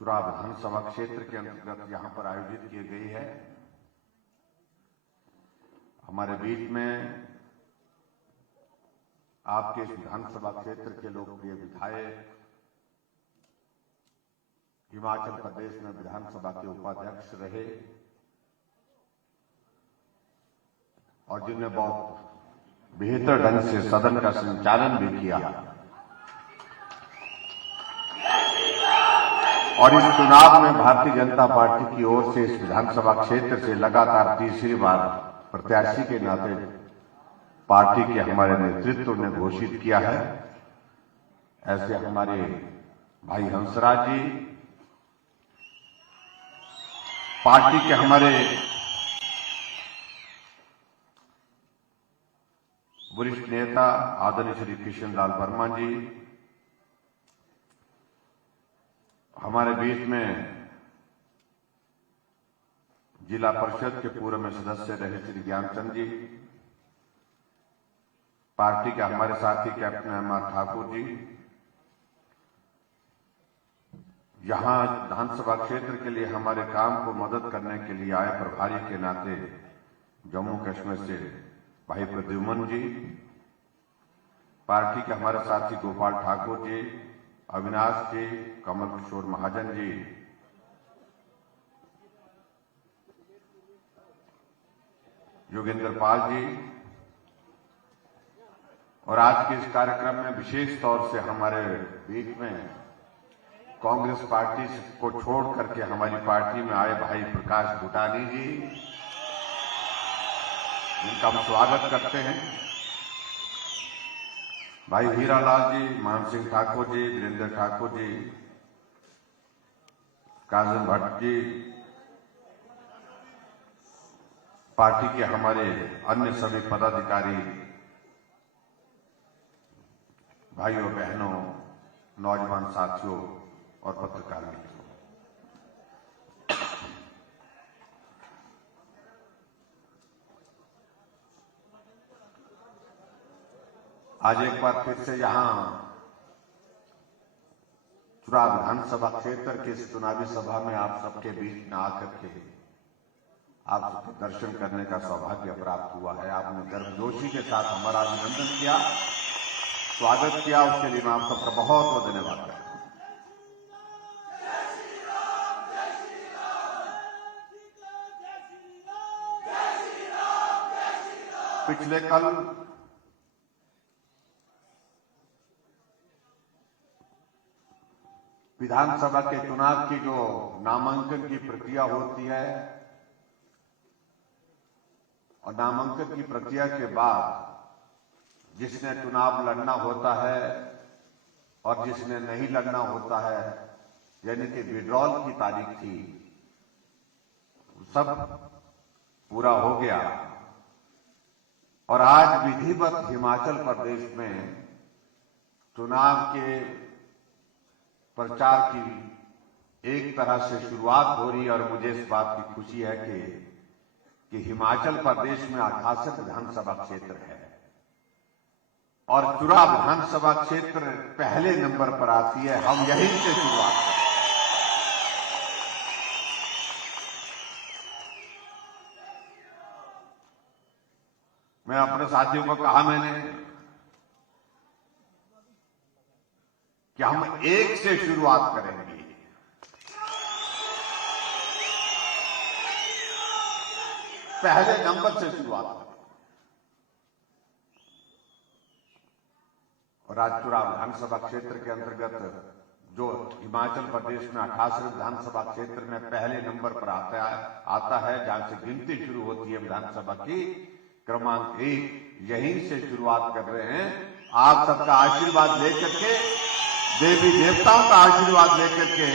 चुरा विधानसभा क्षेत्र के अंतर्गत यहां पर आयोजित की गई है, हमारे बीच में आपके इस विधानसभा क्षेत्र के लोकप्रिय विधायक हिमाचल प्रदेश में विधानसभा के उपाध्यक्ष रहे और जिन्होंने बहुत बेहतर ढंग से सदन का संचालन भी किया और इस चुनाव में भारतीय जनता पार्टी की ओर से इस विधानसभा क्षेत्र से लगातार तीसरी बार प्रत्याशी के नाते पार्टी के हमारे नेतृत्व ने घोषित किया है। ऐसे हमारे भाई हंसराज जी, पार्टी के हमारे वरिष्ठ नेता आदरणीय श्री कृष्ण लाल वर्मा जी, हमारे बीच में जिला परिषद के पूर्व में सदस्य रहे श्री ज्ञानचंद जी, पार्टी के हमारे साथी कैप्टन अमर ठाकुर जी, यहां विधानसभा क्षेत्र के लिए हमारे काम को मदद करने के लिए आए प्रभारी के नाते जम्मू कश्मीर से भाई प्रद्युमन जी, पार्टी के हमारे साथी गोपाल ठाकुर जी, अविनाश जी, कमल किशोर महाजन जी, योगेंद्र पाल जी, और आज के इस कार्यक्रम में विशेष तौर से हमारे बीच में कांग्रेस पार्टी को छोड़ करके हमारी पार्टी में आए भाई प्रकाश भूटानी जी, जिनका हम स्वागत करते हैं, भाई हीरालाल जी, मान सिंह ठाकुर जी, वीरेंद्र ठाकुर जी, काजल भट्ट जी, पार्टी के हमारे अन्य सभी पदाधिकारी, भाइयों बहनों, नौजवान साथियों और पत्रकार मित्रों, आज एक बार फिर से यहां चुरा विधानसभा क्षेत्र के इस चुनावी सभा में आप सबके बीच में आकर के आप सबके दर्शन करने का सौभाग्य प्राप्त हुआ है। आपने गर्मजोशी के साथ हमारा अभिनंदन किया, स्वागत किया, उसके लिए मैं आप सबका बहुत बहुत धन्यवाद करता हूं। पिछले कल विधानसभा के चुनाव की जो नामांकन की प्रक्रिया होती है और नामांकन की प्रक्रिया के बाद जिसने चुनाव लड़ना होता है और जिसने नहीं लड़ना होता है, यानी कि विड्रॉल की तारीख थी, सब पूरा हो गया और आज विधिवत हिमाचल प्रदेश में चुनाव के प्रचार की एक तरह से शुरुआत हो रही है। और मुझे इस बात की खुशी है कि हिमाचल प्रदेश में 88 विधानसभा क्षेत्र है और चुरा विधानसभा क्षेत्र पहले नंबर पर आती है। हम यहीं से शुरुआत करें। मैं अपने साथियों को कहा मैंने कि हम एक से शुरुआत करेंगे। पहले नंबर से शुरुआत करें। और आज चुरा विधानसभा क्षेत्र के अंतर्गत जो हिमाचल प्रदेश में 88 विधानसभा क्षेत्र में पहले नंबर पर आता है, जहां से गिनती शुरू होती है विधानसभा की, क्रमांक 1, यहीं से शुरुआत कर रहे हैं। आप सबका आशीर्वाद लेकर के, देवी देवताओं का आशीर्वाद लेकर के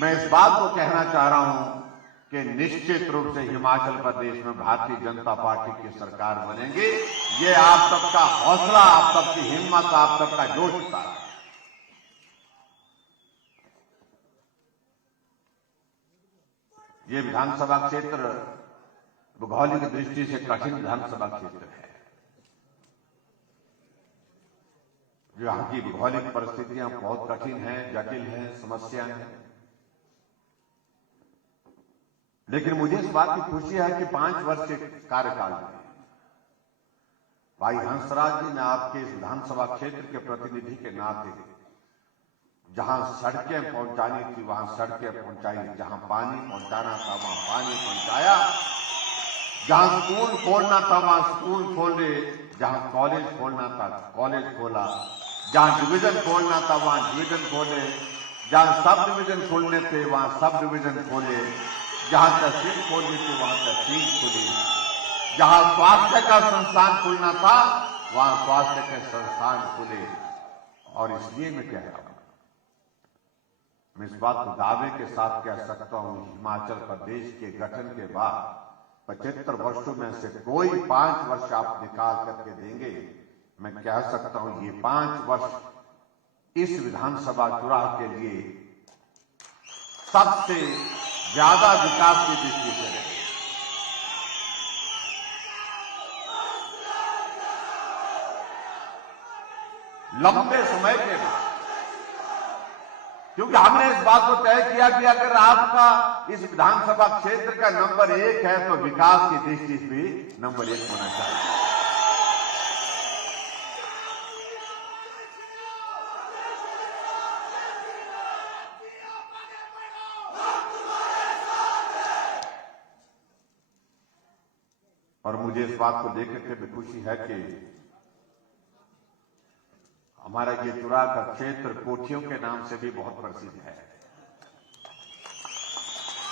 मैं इस बात को कहना चाह रहा हूं कि निश्चित रूप से हिमाचल प्रदेश में भारतीय जनता पार्टी की सरकार बनेगी। ये आप सबका हौसला, आप सबकी हिम्मत, आप सबका जोश था। ये विधानसभा क्षेत्र भौगोलिक दृष्टि से कठिन विधानसभा क्षेत्र है। यहाँ की भौगोलिक परिस्थितियां बहुत कठिन हैं, जटिल हैं, समस्याएं हैं। लेकिन मुझे इस बात की खुशी है कि 5 वर्ष के कार्यकाल में भाई हंसराज जी ने आपके इस विधानसभा क्षेत्र के प्रतिनिधि के नाते जहां सड़कें पहुंचानी थी वहां सड़कें पहुंचाई, जहां पानी पहुंचाना था वहां पानी पहुंचाया, जहां स्कूल खोलना था वहां स्कूल खोले, जहां कॉलेज खोलना था कॉलेज खोला, जहां डिवीजन खोलना था वहां डिवीजन खोले, जहां सब डिवीजन खोलने थे वहां सब डिवीजन खोले, जहां तहसील खोलनी थी वहां तहसील खोली, जहां स्वास्थ्य का संस्थान खुलना था वहां स्वास्थ्य के संस्थान खुले। और इसलिए मैं कह रहा हूं, मैं इस बात को दावे के साथ कह सकता हूं, हिमाचल प्रदेश के गठन के बाद 75 वर्षों में से कोई 5 वर्ष आप निकाल करके देंगे, मैं कह सकता हूं ये 5 वर्ष इस विधानसभा चुनाव के लिए सबसे ज्यादा विकास की दृष्टि से रहे। लंबे समय के बाद, क्योंकि हमने इस बात को तय किया कि अगर आपका इस विधानसभा क्षेत्र का नंबर 1 है तो विकास की दृष्टि से भी नंबर 1 होना चाहिए। और मुझे इस बात को लेकर के भी खुशी है कि हमारा ये चुरा का क्षेत्र कोठियों के नाम से भी बहुत प्रसिद्ध है।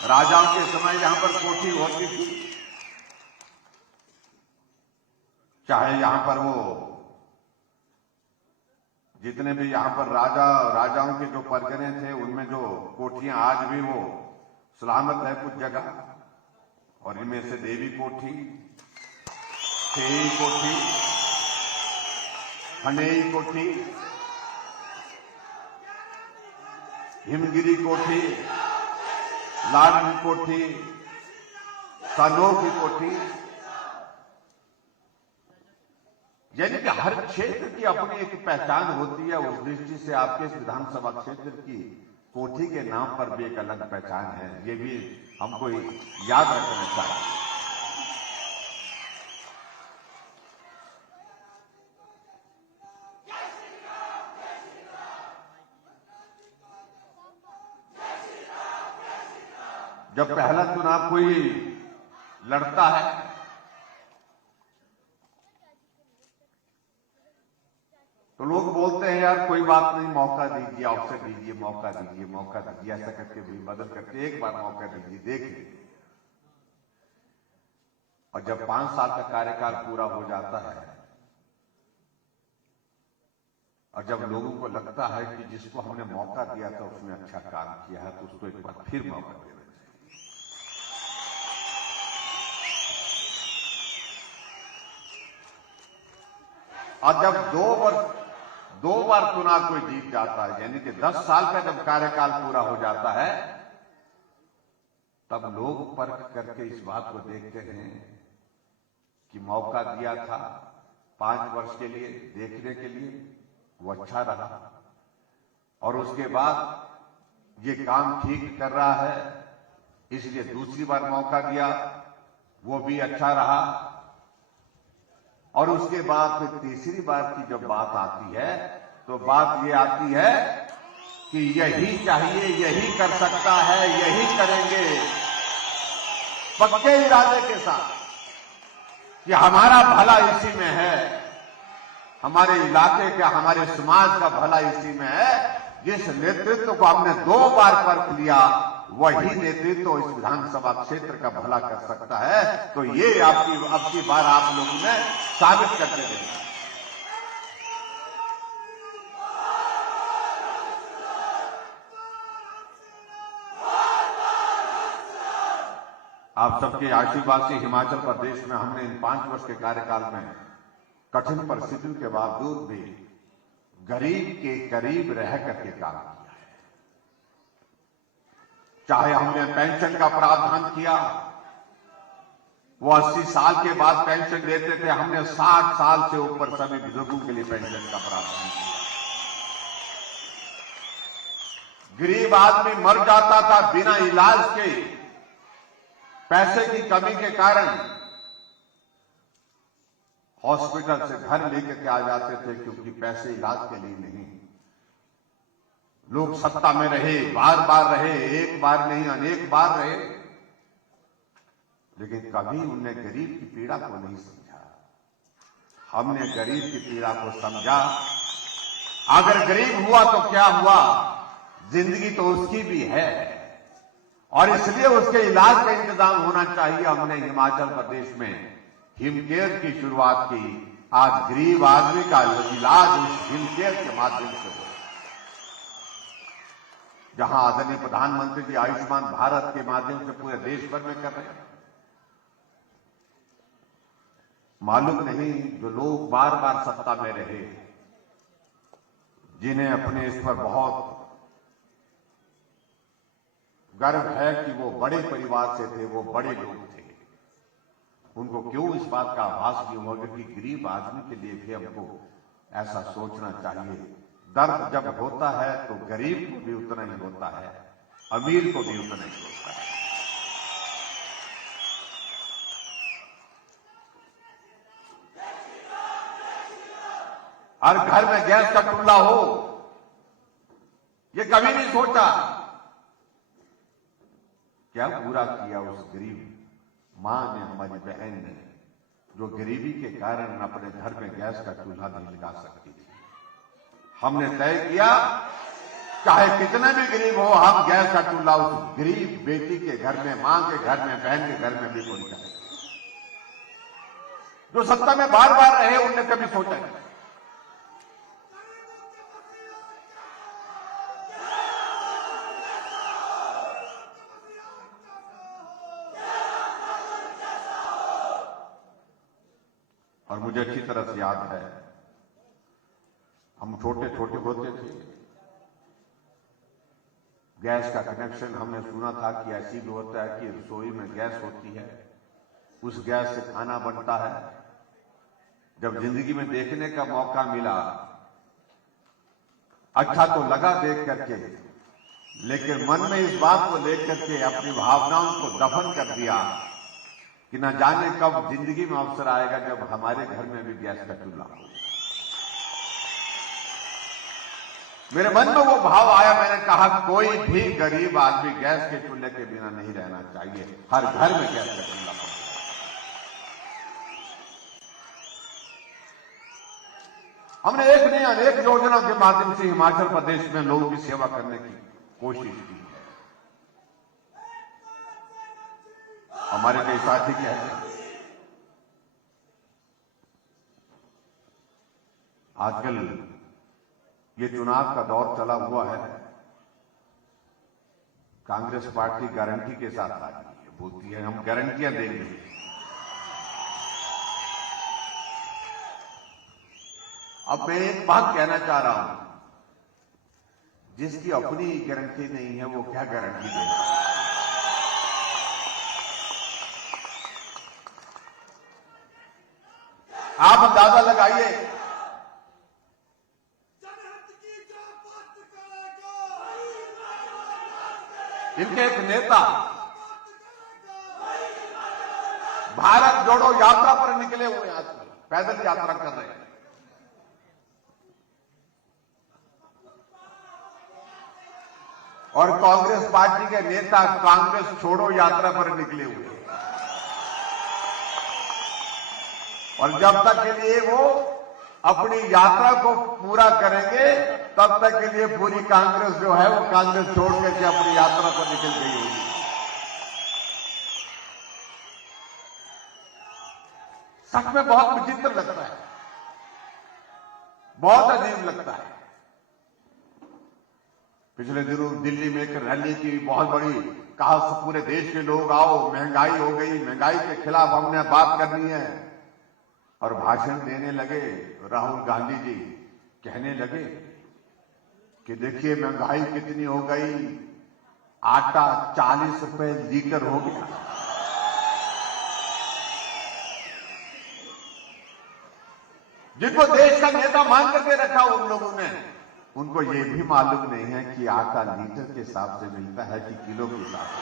राजाओं के समय यहां पर कोठी होती थी, चाहे यहां पर वो जितने भी यहां पर राजाओं के जो परगने थे उनमें जो कोठियां आज भी वो सलामत है कुछ जगह, और इनमें से देवी कोठी, खेई कोठी, खनेई कोठी, हिमगिरी कोठी, लाडली कोठी, सनो की कोठी, यानी कि हर क्षेत्र की अपनी एक पहचान होती है। उस दृष्टि से आपके इस विधानसभा क्षेत्र की कोठी के नाम पर भी एक अलग पहचान है, ये भी हमको याद रखना चाहिए। जब पहला चुनाव कोई लड़ता है तो लोग बोलते हैं यार कोई बात नहीं, मौका दीजिए, अवसर दीजिए, मौका दीजिए, मौका दीजिए, ऐसा करके भी मदद करके एक बार मौका दीजिए, देख लीजिए। और जब 5 साल का कार्यकाल पूरा हो जाता है और जब लोगों को लगता है कि जिसको हमने मौका दिया था उसने अच्छा काम किया है तो उसको एक बार फिर मौका देना चाहिए। और जब 2 बार चुनाव कोई जीत जाता है, यानी कि 10 साल का जब कार्यकाल पूरा हो जाता है, तब लोग परख करके इस बात को देखते हैं कि मौका दिया था 5 वर्ष के लिए देखने के लिए, वो अच्छा रहा, और उसके बाद ये काम ठीक कर रहा है इसलिए दूसरी बार मौका दिया, वो भी अच्छा रहा, और उसके बाद फिर तीसरी बार की जब बात आती है तो बात ये आती है कि यही चाहिए, यही कर सकता है, यही करेंगे, पक्के इरादे के साथ कि हमारा भला इसी में है, हमारे इलाके का, हमारे समाज का भला इसी में है। जिस नेतृत्व को हमने 2 बार परख लिया वही नेतृत्व इस विधानसभा क्षेत्र का भला कर सकता है। तो ये अब की बार आप लोगों ने साबित करके देखा। आप सबके आशीर्वाद से हिमाचल प्रदेश में हमने इन 5 वर्ष के कार्यकाल में कठिन परिस्थितियों के बावजूद भी गरीब के करीब रह करके काम किया है। चाहे हमने पेंशन का प्रावधान किया, वो 80 साल के बाद पेंशन देते थे, हमने 60 साल से ऊपर सभी बुजुर्गों के लिए पेंशन का प्रावधान किया। गरीब आदमी मर जाता था बिना इलाज के, पैसे की कमी के कारण हॉस्पिटल से घर लेकर के आ जाते थे क्योंकि पैसे इलाज के लिए नहीं। लोग सत्ता में रहे, बार बार रहे, एक बार नहीं अनेक बार रहे, लेकिन कभी उनने गरीब की पीड़ा को नहीं समझा। हमने गरीब की पीड़ा को समझा। अगर गरीब हुआ तो क्या हुआ, जिंदगी तो उसकी भी है और इसलिए उसके इलाज का इंतजाम होना चाहिए। हमने हिमाचल प्रदेश में हिमकेयर की शुरुआत की। आज गरीब आदमी का इलाज उस हिमकेयर के माध्यम से हो, जहां आदरणीय प्रधानमंत्री जी आयुष्मान भारत के माध्यम से पूरे देश भर में कर रहे हैं। मालूम नहीं, जो लोग बार बार सत्ता में रहे, जिन्हें अपने इस पर बहुत गर्व है कि वो बड़े परिवार से थे, वो बड़े लोग थे, उनको क्यों इस बात का आभास नहीं हुआ कि गरीब आदमी के लिए भी हमको ऐसा सोचना चाहिए। दर्द जब होता है तो गरीब को भी उतना ही होता है, अमीर को भी उतना ही होता है। हर घर में गैस का चूल्हा हो, ये कभी नहीं सोचा। क्या पूरा किया उस गरीब मां ने, हमारी बहन ने, जो गरीबी के कारण अपने घर में गैस का चूल्हा नहीं लगा सकती थी। हमने तय किया, चाहे कितने भी गरीब हो, हम गैस का चूल्हा उस गरीब बेटी के घर में, मां के घर में, बहन के घर में भी पहुंचाएंगे। जो सत्ता में बार बार रहे, उनने कभी सोचा नहीं। और मुझे अच्छी तरह से याद है, हम छोटे छोटे होते थे, गैस का कनेक्शन हमने सुना था कि ऐसी भी होता है कि रसोई में गैस होती है, उस गैस से खाना बनता है। जब जिंदगी में देखने का मौका मिला, अच्छा तो लगा देख करके, लेकिन मन में इस बात को लेकर के अपनी भावनाओं को दफन कर दिया कि न जाने कब जिंदगी में अवसर आएगा जब हमारे घर में भी गैस का चूल्हा हो। मेरे मन में वो भाव आया, मैंने कहा कोई भी गरीब आदमी गैस के चूल्हे के बिना नहीं रहना चाहिए, हर घर में गैस का चूल्हा हो। हमने एक नहीं अनेक योजनाओं के माध्यम से हिमाचल प्रदेश में लोगों की सेवा करने की कोशिश की है। हमारे कई साथी कहते हैं, आजकल ये चुनाव का दौर चला हुआ है, कांग्रेस पार्टी गारंटी के साथ आ रही है, बोलती है हम गारंटियां देंगे। अब मैं एक बात कहना चाह रहा हूं, जिसकी अपनी गारंटी नहीं है वो क्या गारंटी देगा। आप अंदाजा लगाइए, इनके एक नेता भारत जोड़ो यात्रा पर निकले हुए हैं, आजकल पैदल यात्रा कर रहे हैं। और कांग्रेस पार्टी के नेता कांग्रेस छोड़ो यात्रा पर निकले हुए हैं। और जब तक के लिए वो अपनी यात्रा को पूरा करेंगे, तब तक के लिए पूरी कांग्रेस जो है वो कांग्रेस छोड़ करके अपनी यात्रा पर निकल गई होगी। सच में बहुत विचित्र लगता है, बहुत अजीब लगता है। पिछले दिनों दिल्ली में एक रैली की बहुत बड़ी, कहा पूरे देश के लोग आओ, महंगाई हो गई, महंगाई के खिलाफ हमने बात करनी है। और भाषण देने लगे राहुल गांधी जी, कहने लगे कि देखिए महंगाई कितनी हो गई, आटा 40 रुपए लीटर हो गया। जिनको देश का नेता मान करके रखा उन लोगों ने, उनको ये भी मालूम नहीं है कि आटा लीटर के हिसाब से मिलता है कि किलो के हिसाब से।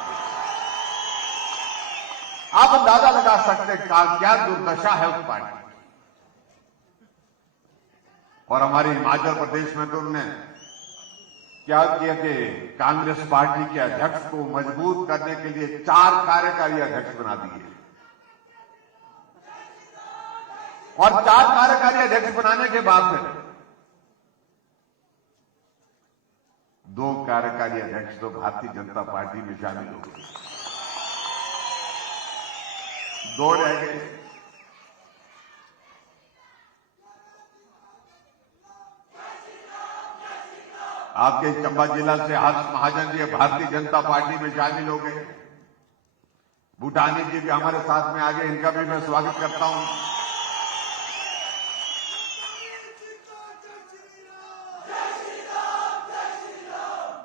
आप अंदाजा लगा सकते हैं क्या दुर्दशा है उस पार्टी। और हमारे हिमाचल प्रदेश में तो उन्होंने क्या किया कि कांग्रेस पार्टी के अध्यक्ष को मजबूत करने के लिए 4 कार्यकारी अध्यक्ष बना दिए और 4 कार्यकारी अध्यक्ष बनाने के बाद फिर 2 कार्यकारी अध्यक्ष तो भारतीय जनता पार्टी में शामिल हो गए, 2 रह गए। आपके चंबा जिला से हर्ष महाजन जी भारतीय जनता पार्टी में शामिल हो गए। भूटानी जी भी हमारे साथ में आ गए, इनका भी मैं स्वागत करता हूं।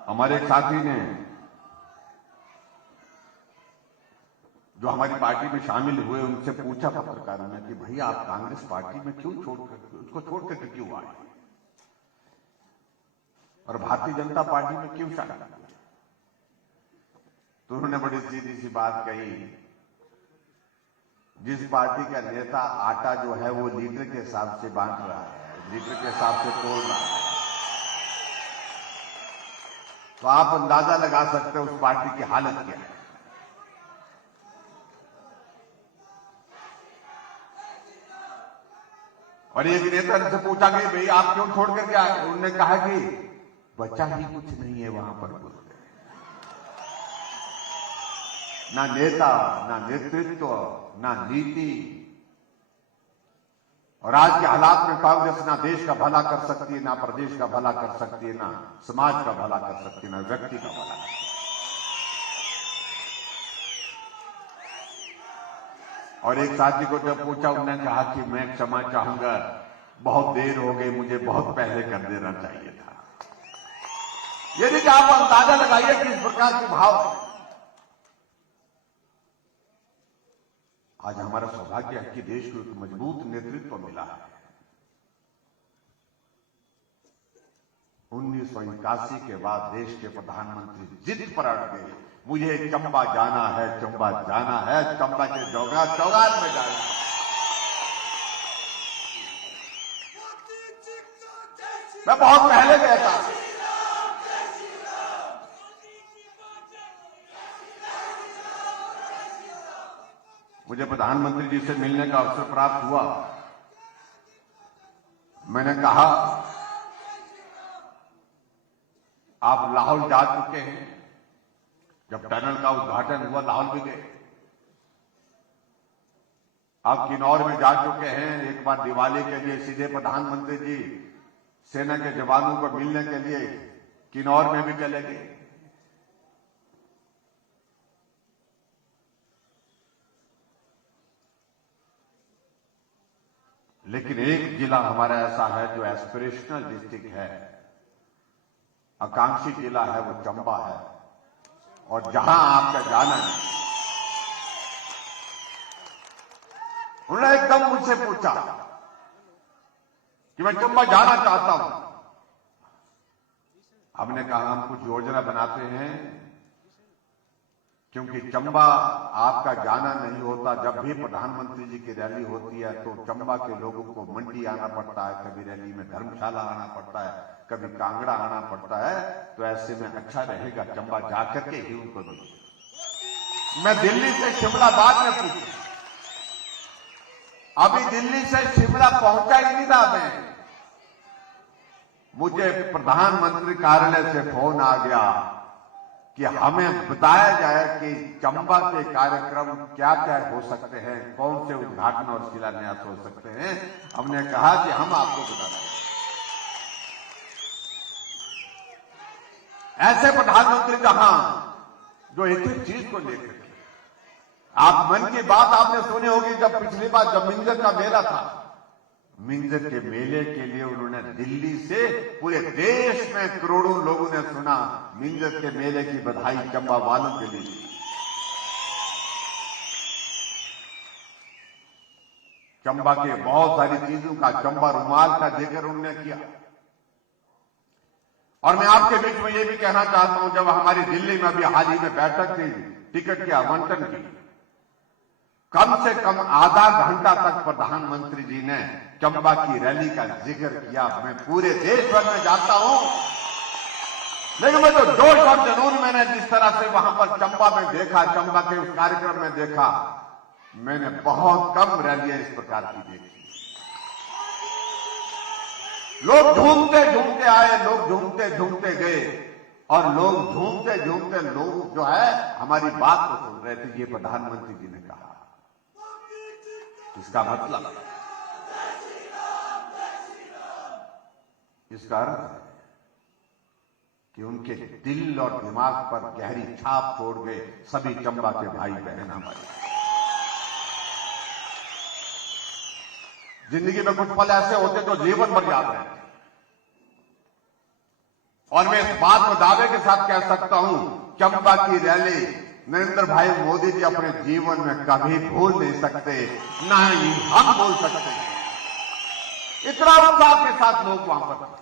हमारे एक साथी ने जो हमारी पार्टी में शामिल हुए उनसे पूछा पत्रकारों ने कि भैया आप कांग्रेस पार्टी में क्यों उसको छोड़कर क्यों आए और भारतीय जनता पार्टी में क्यों शामिल हुए? तो उन्होंने बड़ी सीधी सी बात कही, जिस पार्टी का नेता आटा जो है वो लीटर के हिसाब से बांट रहा है, लीटर के हिसाब से तोड़ रहा है, तो आप अंदाजा लगा सकते हो उस पार्टी की हालत क्या है। और एक नेता से पूछा कि भाई आप क्यों छोड़ करके आए? उन्होंने कहा कि बचा ही कुछ नहीं है वहां पर, ना नेता, ना नेतृत्व, ना नीति, और आज के हालात में कांग्रेस ना देश का भला कर सकती है, ना प्रदेश का भला कर सकती है, ना समाज का भला कर सकती है, ना व्यक्ति का भला कर सकती है। और एक साथी को जब पूछा, उन्होंने कहा कि मैं क्षमा चाहूंगा, बहुत देर हो गई, मुझे बहुत पहले कर देना चाहिए था। यदि कि आप अंदाजा लगाइए कि इस प्रकार के भाव, आज हमारा सौभाग्य है कि देश को एक मजबूत नेतृत्व मिला है। 1981 के बाद देश के प्रधानमंत्री जिद पर अड़ गए, मुझे चंबा जाना है, चंबा जाना है, चंबा के चौगात में जाना है। मैं बहुत पहले गया था। मुझे प्रधानमंत्री जी से मिलने का अवसर प्राप्त हुआ। मैंने कहा आप लाहौल जा चुके हैं, जब टनल का उद्घाटन हुआ लाहौल भी गए, आप किन्नौर में जा चुके हैं, एक बार दिवाली के लिए सीधे प्रधानमंत्री जी सेना के जवानों को मिलने के लिए किन्नौर में भी चले गए। लेकिन एक जिला हमारा ऐसा है जो एस्पिरेशनल डिस्ट्रिक्ट है, आकांक्षी जिला है, वो चंबा है। और जहां आपका जाना है, उन्होंने एकदम मुझसे पूछा कि मैं चंबा जाना चाहता हूं। हमने कहा हम कुछ योजना बनाते हैं, क्योंकि चंबा आपका जाना नहीं होता। जब भी प्रधानमंत्री जी की रैली होती है तो चंबा के लोगों को मंडी आना पड़ता है, कभी रैली में धर्मशाला आना पड़ता है, कभी कांगड़ा आना पड़ता है। तो ऐसे में अच्छा रहेगा चंबा जाकर के ही उनको मिले। मैं दिल्ली से शिमला बाद में पूछा, अभी दिल्ली से शिमला पहुंचा ही नहीं था मैं, मुझे प्रधानमंत्री कार्यालय से फोन आ गया कि हमें बताया जाए कि चंबा के कार्यक्रम क्या क्या हो सकते हैं, कौन से उद्घाटन और शिलान्यास हो सकते हैं। हमने कहा कि हम आपको बता दें। ऐसे प्रधानमंत्री कहां जो एक एक चीज को लेकर के, आप मन की बात आपने सुनी होगी, जब पिछली बार जब मिंजर का मेला था, मिंजर के मेले के लिए उन्होंने दिल्ली से पूरे देश में करोड़ों लोगों ने सुना मिंजर के मेले की बधाई चंबा वालों के लिए। चंबा के बहुत सारी चीजों का, चंबा रुमाल का जिक्र उन्होंने किया। और मैं आपके बीच में ये भी कहना चाहता हूं, जब हमारी दिल्ली में अभी हाल ही में बैठक थी टिकट के आवंटन की, कम से कम आधा घंटा तक प्रधानमंत्री जी ने चंबा की रैली का जिक्र किया। मैं पूरे देश भर में जाता हूं, लेकिन मैं जो जोश और जुनून मैंने जिस तरह से वहां पर चंबा में देखा, चंबा के उस कार्यक्रम में देखा, मैंने बहुत कम रैलियां इस प्रकार की देखी। लोग झूमते झूमते आए, लोग झूमते झूमते गए, और लोग झूमते झूमते लोग जो है हमारी बात को सुन रहे थे। ये प्रधानमंत्री जी ने कहा, इसका मतलब, इसका अर्थ है कि उनके दिल और दिमाग पर गहरी छाप छोड़ गए सभी चंबा के भाई बहन हमारे। जिंदगी में कुछ पल ऐसे होते तो जीवन भर याद रहते। और मैं इस बात को दावे के साथ कह सकता हूं, चंबा की रैली नरेंद्र भाई मोदी जी अपने जीवन में कभी भूल नहीं सकते, ना ही हम भूल सकते। इतना उत्साह के साथ लोग वहां पर,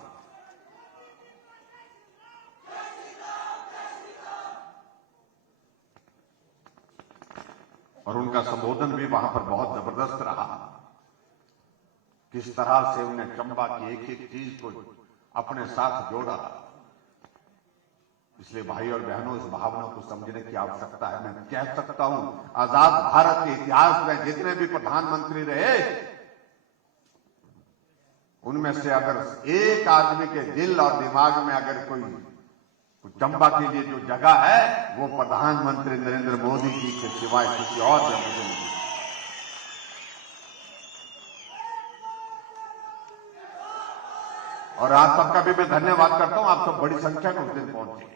और उनका संबोधन भी वहां पर बहुत जबरदस्त रहा। किस तरह से उन्हें चंबा की एक एक चीज को अपने साथ जोड़ा। इसलिए भाई और बहनों, इस भावना को समझने की आवश्यकता है। मैं कह सकता हूं, आजाद भारत के इतिहास में जितने भी प्रधानमंत्री रहे, उनमें से अगर एक आदमी के दिल और दिमाग में अगर कोई चंबा के लिए जो जगह है, वो प्रधानमंत्री नरेंद्र मोदी जी के सिवाय किसी और ने मुझे नहीं। और आप सबका भी मैं धन्यवाद करता हूं, आप सब बड़ी संख्या में उस दिन पहुंचे।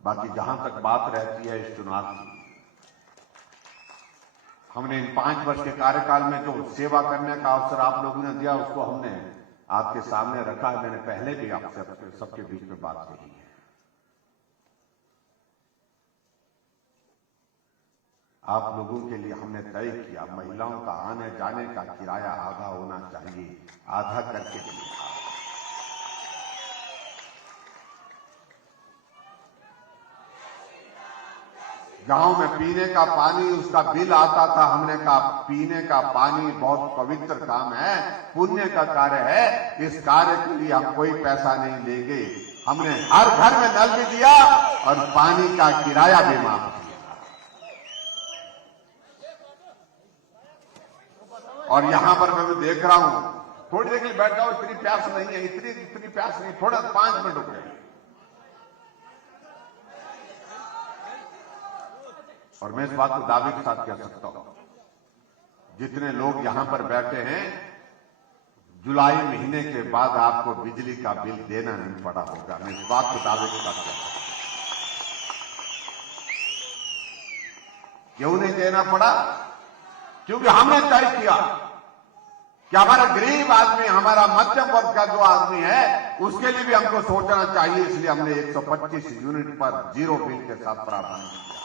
बाकी जहां तक बात रहती है इस चुनाव की, हमने इन 5 वर्ष के कार्यकाल में जो सेवा करने का अवसर आप लोगों ने दिया, उसको हमने आपके सामने रखा है। मैंने पहले भी आपसे सबके बीच में बात कही है। आप लोगों के लिए हमने तय किया, महिलाओं का आने जाने का किराया आधा होना चाहिए, आधा करके दिया। गांव में पीने का पानी, उसका बिल आता था, हमने कहा पीने का पानी बहुत पवित्र काम है, पुण्य का कार्य है, इस कार्य के लिए हम कोई पैसा नहीं लेंगे। हमने हर घर में नल भी दिया और पानी का किराया भी माफ किया। और यहां पर मैं देख रहा हूं, थोड़ी देर के लिए बैठ जाओ, इतनी प्यास नहीं है, इतनी प्यास नहीं, थोड़ा 5 मिनट रुक गए। और मैं इस बात को दावे के साथ कह सकता हूं, जितने लोग यहां पर बैठे हैं, जुलाई महीने के बाद आपको बिजली का बिल देना नहीं पड़ा होगा। मैं इस बात को दावे के साथ कहता हूं। क्यों नहीं देना पड़ा? क्योंकि हमने तय किया कि हमारा गरीब आदमी, हमारा मध्यम वर्ग का जो आदमी है, उसके लिए भी हमको सोचना चाहिए। इसलिए हमने 125 यूनिट पर 0 बिल के साथ प्रावधान किया।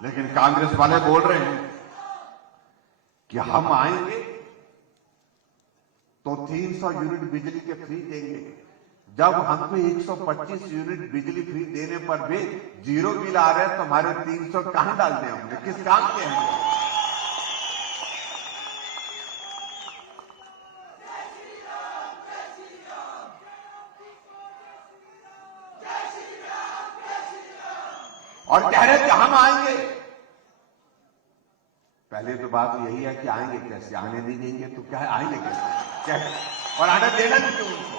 लेकिन कांग्रेस वाले बोल रहे हैं कि हम आएंगे तो 300 यूनिट बिजली के फ्री देंगे। जब हमको 125 यूनिट बिजली फ्री देने पर भी 0 बिल आ रहे हैं, तो हमारे 300 कहां डालने होंगे, किस काम के हैं? और कह रहे थे हम आएंगे। पहले तो बात यही है कि आएंगे कैसे, आने नहीं देंगे तो क्या आएंगे कैसे, और आने देना नहीं क्यों उनको?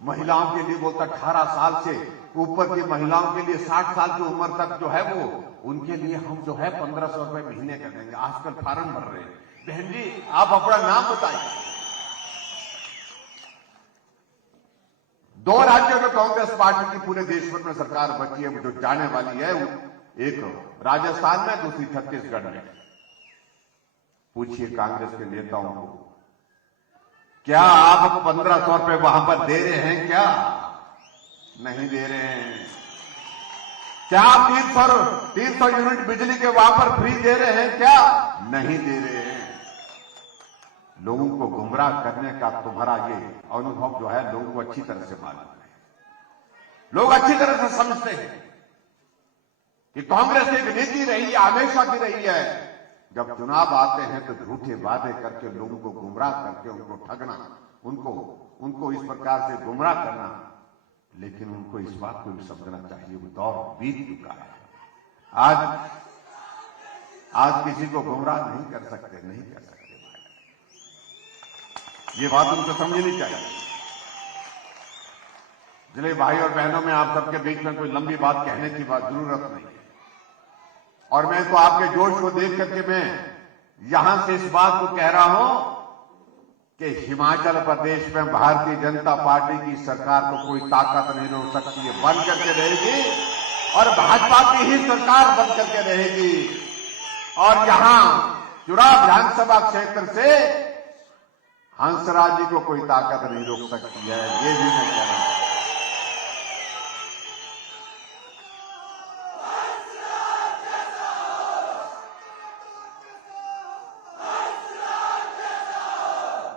महिलाओं के लिए बोलता 18 साल से ऊपर की महिलाओं के लिए 60 साल की उम्र तक जो है वो, उनके लिए हम जो है 1500 रुपए महीने कर देंगे। आजकल फार्म भर रहे हैं। बहन जी, आप अपना नाम बताइए। 2 राज्यों में कांग्रेस पार्टी की पूरे देश भर में सरकार बची है, जो जाने वाली है, एक राजस्थान में, दूसरी छत्तीसगढ़ में। पूछिए कांग्रेस के नेताओं को, क्या आप 1500 रुपए वहां पर दे रहे हैं? क्या नहीं दे रहे हैं? क्या आप 300 यूनिट बिजली के वहां पर फ्री दे रहे हैं? क्या नहीं दे रहे हैं? लोगों को गुमराह करने का तुम्हारा ये अनुभव जो है, लोगों को अच्छी तरह से मालूम है। लोग अच्छी तरह से समझते हैं कि कांग्रेस एक नीति रही है, हमेशा की रही है, जब चुनाव आते हैं तो झूठे वादे करके लोगों को गुमराह करके उनको ठगना, उनको इस प्रकार से गुमराह करना। लेकिन उनको इस बात को भी समझना चाहिए, वो दौर बीत चुका है। आज किसी को गुमराह नहीं कर सकते भाई। ये बात उनको समझनी चाहिए। जिले भाई और बहनों में आप सबके बीच में कोई लंबी बात कहने की जरूरत नहीं है। और मैं तो आपके जोश को देख करके मैं यहां से इस बात को कह रहा हूं कि हिमाचल प्रदेश में भारतीय जनता पार्टी की सरकार को कोई ताकत नहीं रोक सकती है, बन करके रहेगी और भाजपा की ही सरकार बन करके रहेगी। और यहां चुरा विधानसभा क्षेत्र से हंसराज जी को कोई ताकत नहीं रोक सकती है, ये भी मैं कह रहा हूं।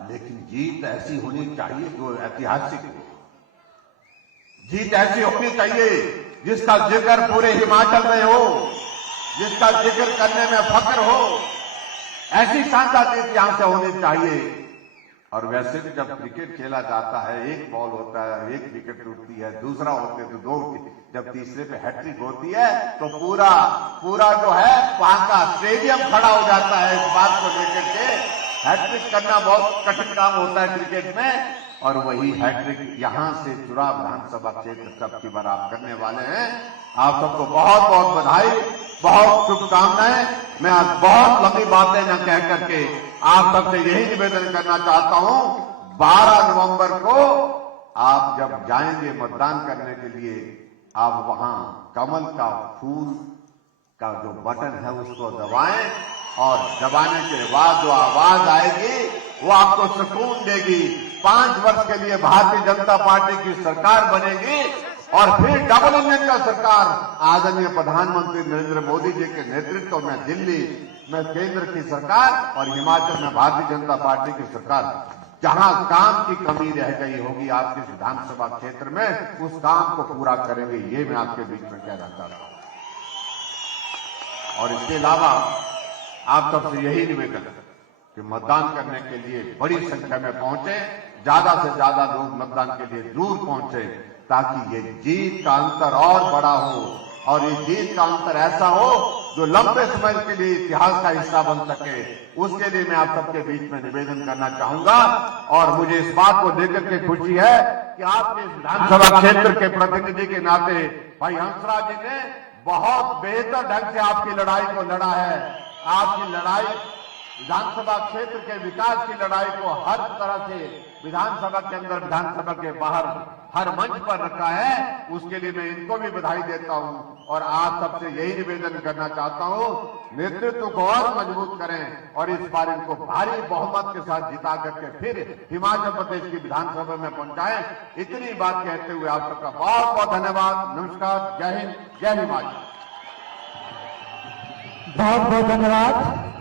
लेकिन जीत ऐसी होनी चाहिए जो ऐतिहासिक हो। जीत ऐसी होनी चाहिए जिसका जिक्र पूरे हिमाचल में हो, जिसका जिक्र करने में फख्र हो। ऐसी शानदार जीत यहां से होनी चाहिए। और वैसे भी जब क्रिकेट खेला जाता है, एक बॉल होता है, एक विकेट टूटती है, दूसरा होते तो दो, जब तीसरे पे हैट्रिक होती है तो पूरा जो है वहां का स्टेडियम खड़ा हो जाता है इस बात को लेकर के। हैट्रिक करना बहुत कठिन काम होता है क्रिकेट में, और वही हैट्रिक यहां से चुरा विधानसभा क्षेत्र सबकी बार आप करने वाले हैं। आप सबको बहुत बहुत बधाई, बहुत शुभकामनाएं। मैं आज बहुत लंबी बातें न कह करके आप सबसे यही निवेदन करना चाहता हूं, 12 नवंबर को आप जब जाएंगे मतदान करने के लिए, आप वहां कमल का फूल का जो बटन है उसको दबाएं, और दबाने के बाद जो आवाज आएगी वो आपको सुकून देगी। 5 वर्ष के लिए भारतीय जनता पार्टी की सरकार बनेगी, और फिर डबल इंजन का सरकार आदरणीय प्रधानमंत्री नरेंद्र मोदी जी के नेतृत्व में दिल्ली में केंद्र की सरकार और हिमाचल में भारतीय जनता पार्टी की सरकार। जहां काम की कमी रह गई होगी आपके विधानसभा क्षेत्र में, उस काम को पूरा करेंगे, ये मैं आपके बीच में कहना चाहता हूं। और इसके अलावा आप सबसे यही निवेदन कि मतदान करने के लिए बड़ी संख्या में पहुंचे, ज्यादा से ज्यादा लोग मतदान के लिए दूर पहुंचे, ताकि ये जीत का अंतर और बड़ा हो, और ये जीत का अंतर ऐसा हो जो लंबे समय के लिए इतिहास का हिस्सा बन सके। उसके लिए मैं आप सबके बीच में निवेदन करना चाहूंगा। और मुझे इस बात को लेकर के खुशी है कि आपके विधानसभा क्षेत्र के प्रतिनिधि के नाते भाई हंसराज जी ने बहुत बेहतर ढंग से आपकी लड़ाई को लड़ा है। आपकी लड़ाई विधानसभा क्षेत्र के विकास की लड़ाई को हर तरह से विधानसभा के अंदर, विधानसभा के बाहर हर मंच पर रखा है। उसके लिए मैं इनको भी बधाई देता हूं, और आप सबसे यही निवेदन करना चाहता हूं, नेतृत्व को और मजबूत करें और इस बार इनको भारी बहुमत के साथ जिता करके फिर हिमाचल प्रदेश की विधानसभा में पहुंचाएं। इतनी बात कहते हुए आप सबका बहुत बहुत धन्यवाद। नमस्कार, जय हिंद, जय हिमाचल। बहुत बहुत धन्यवाद।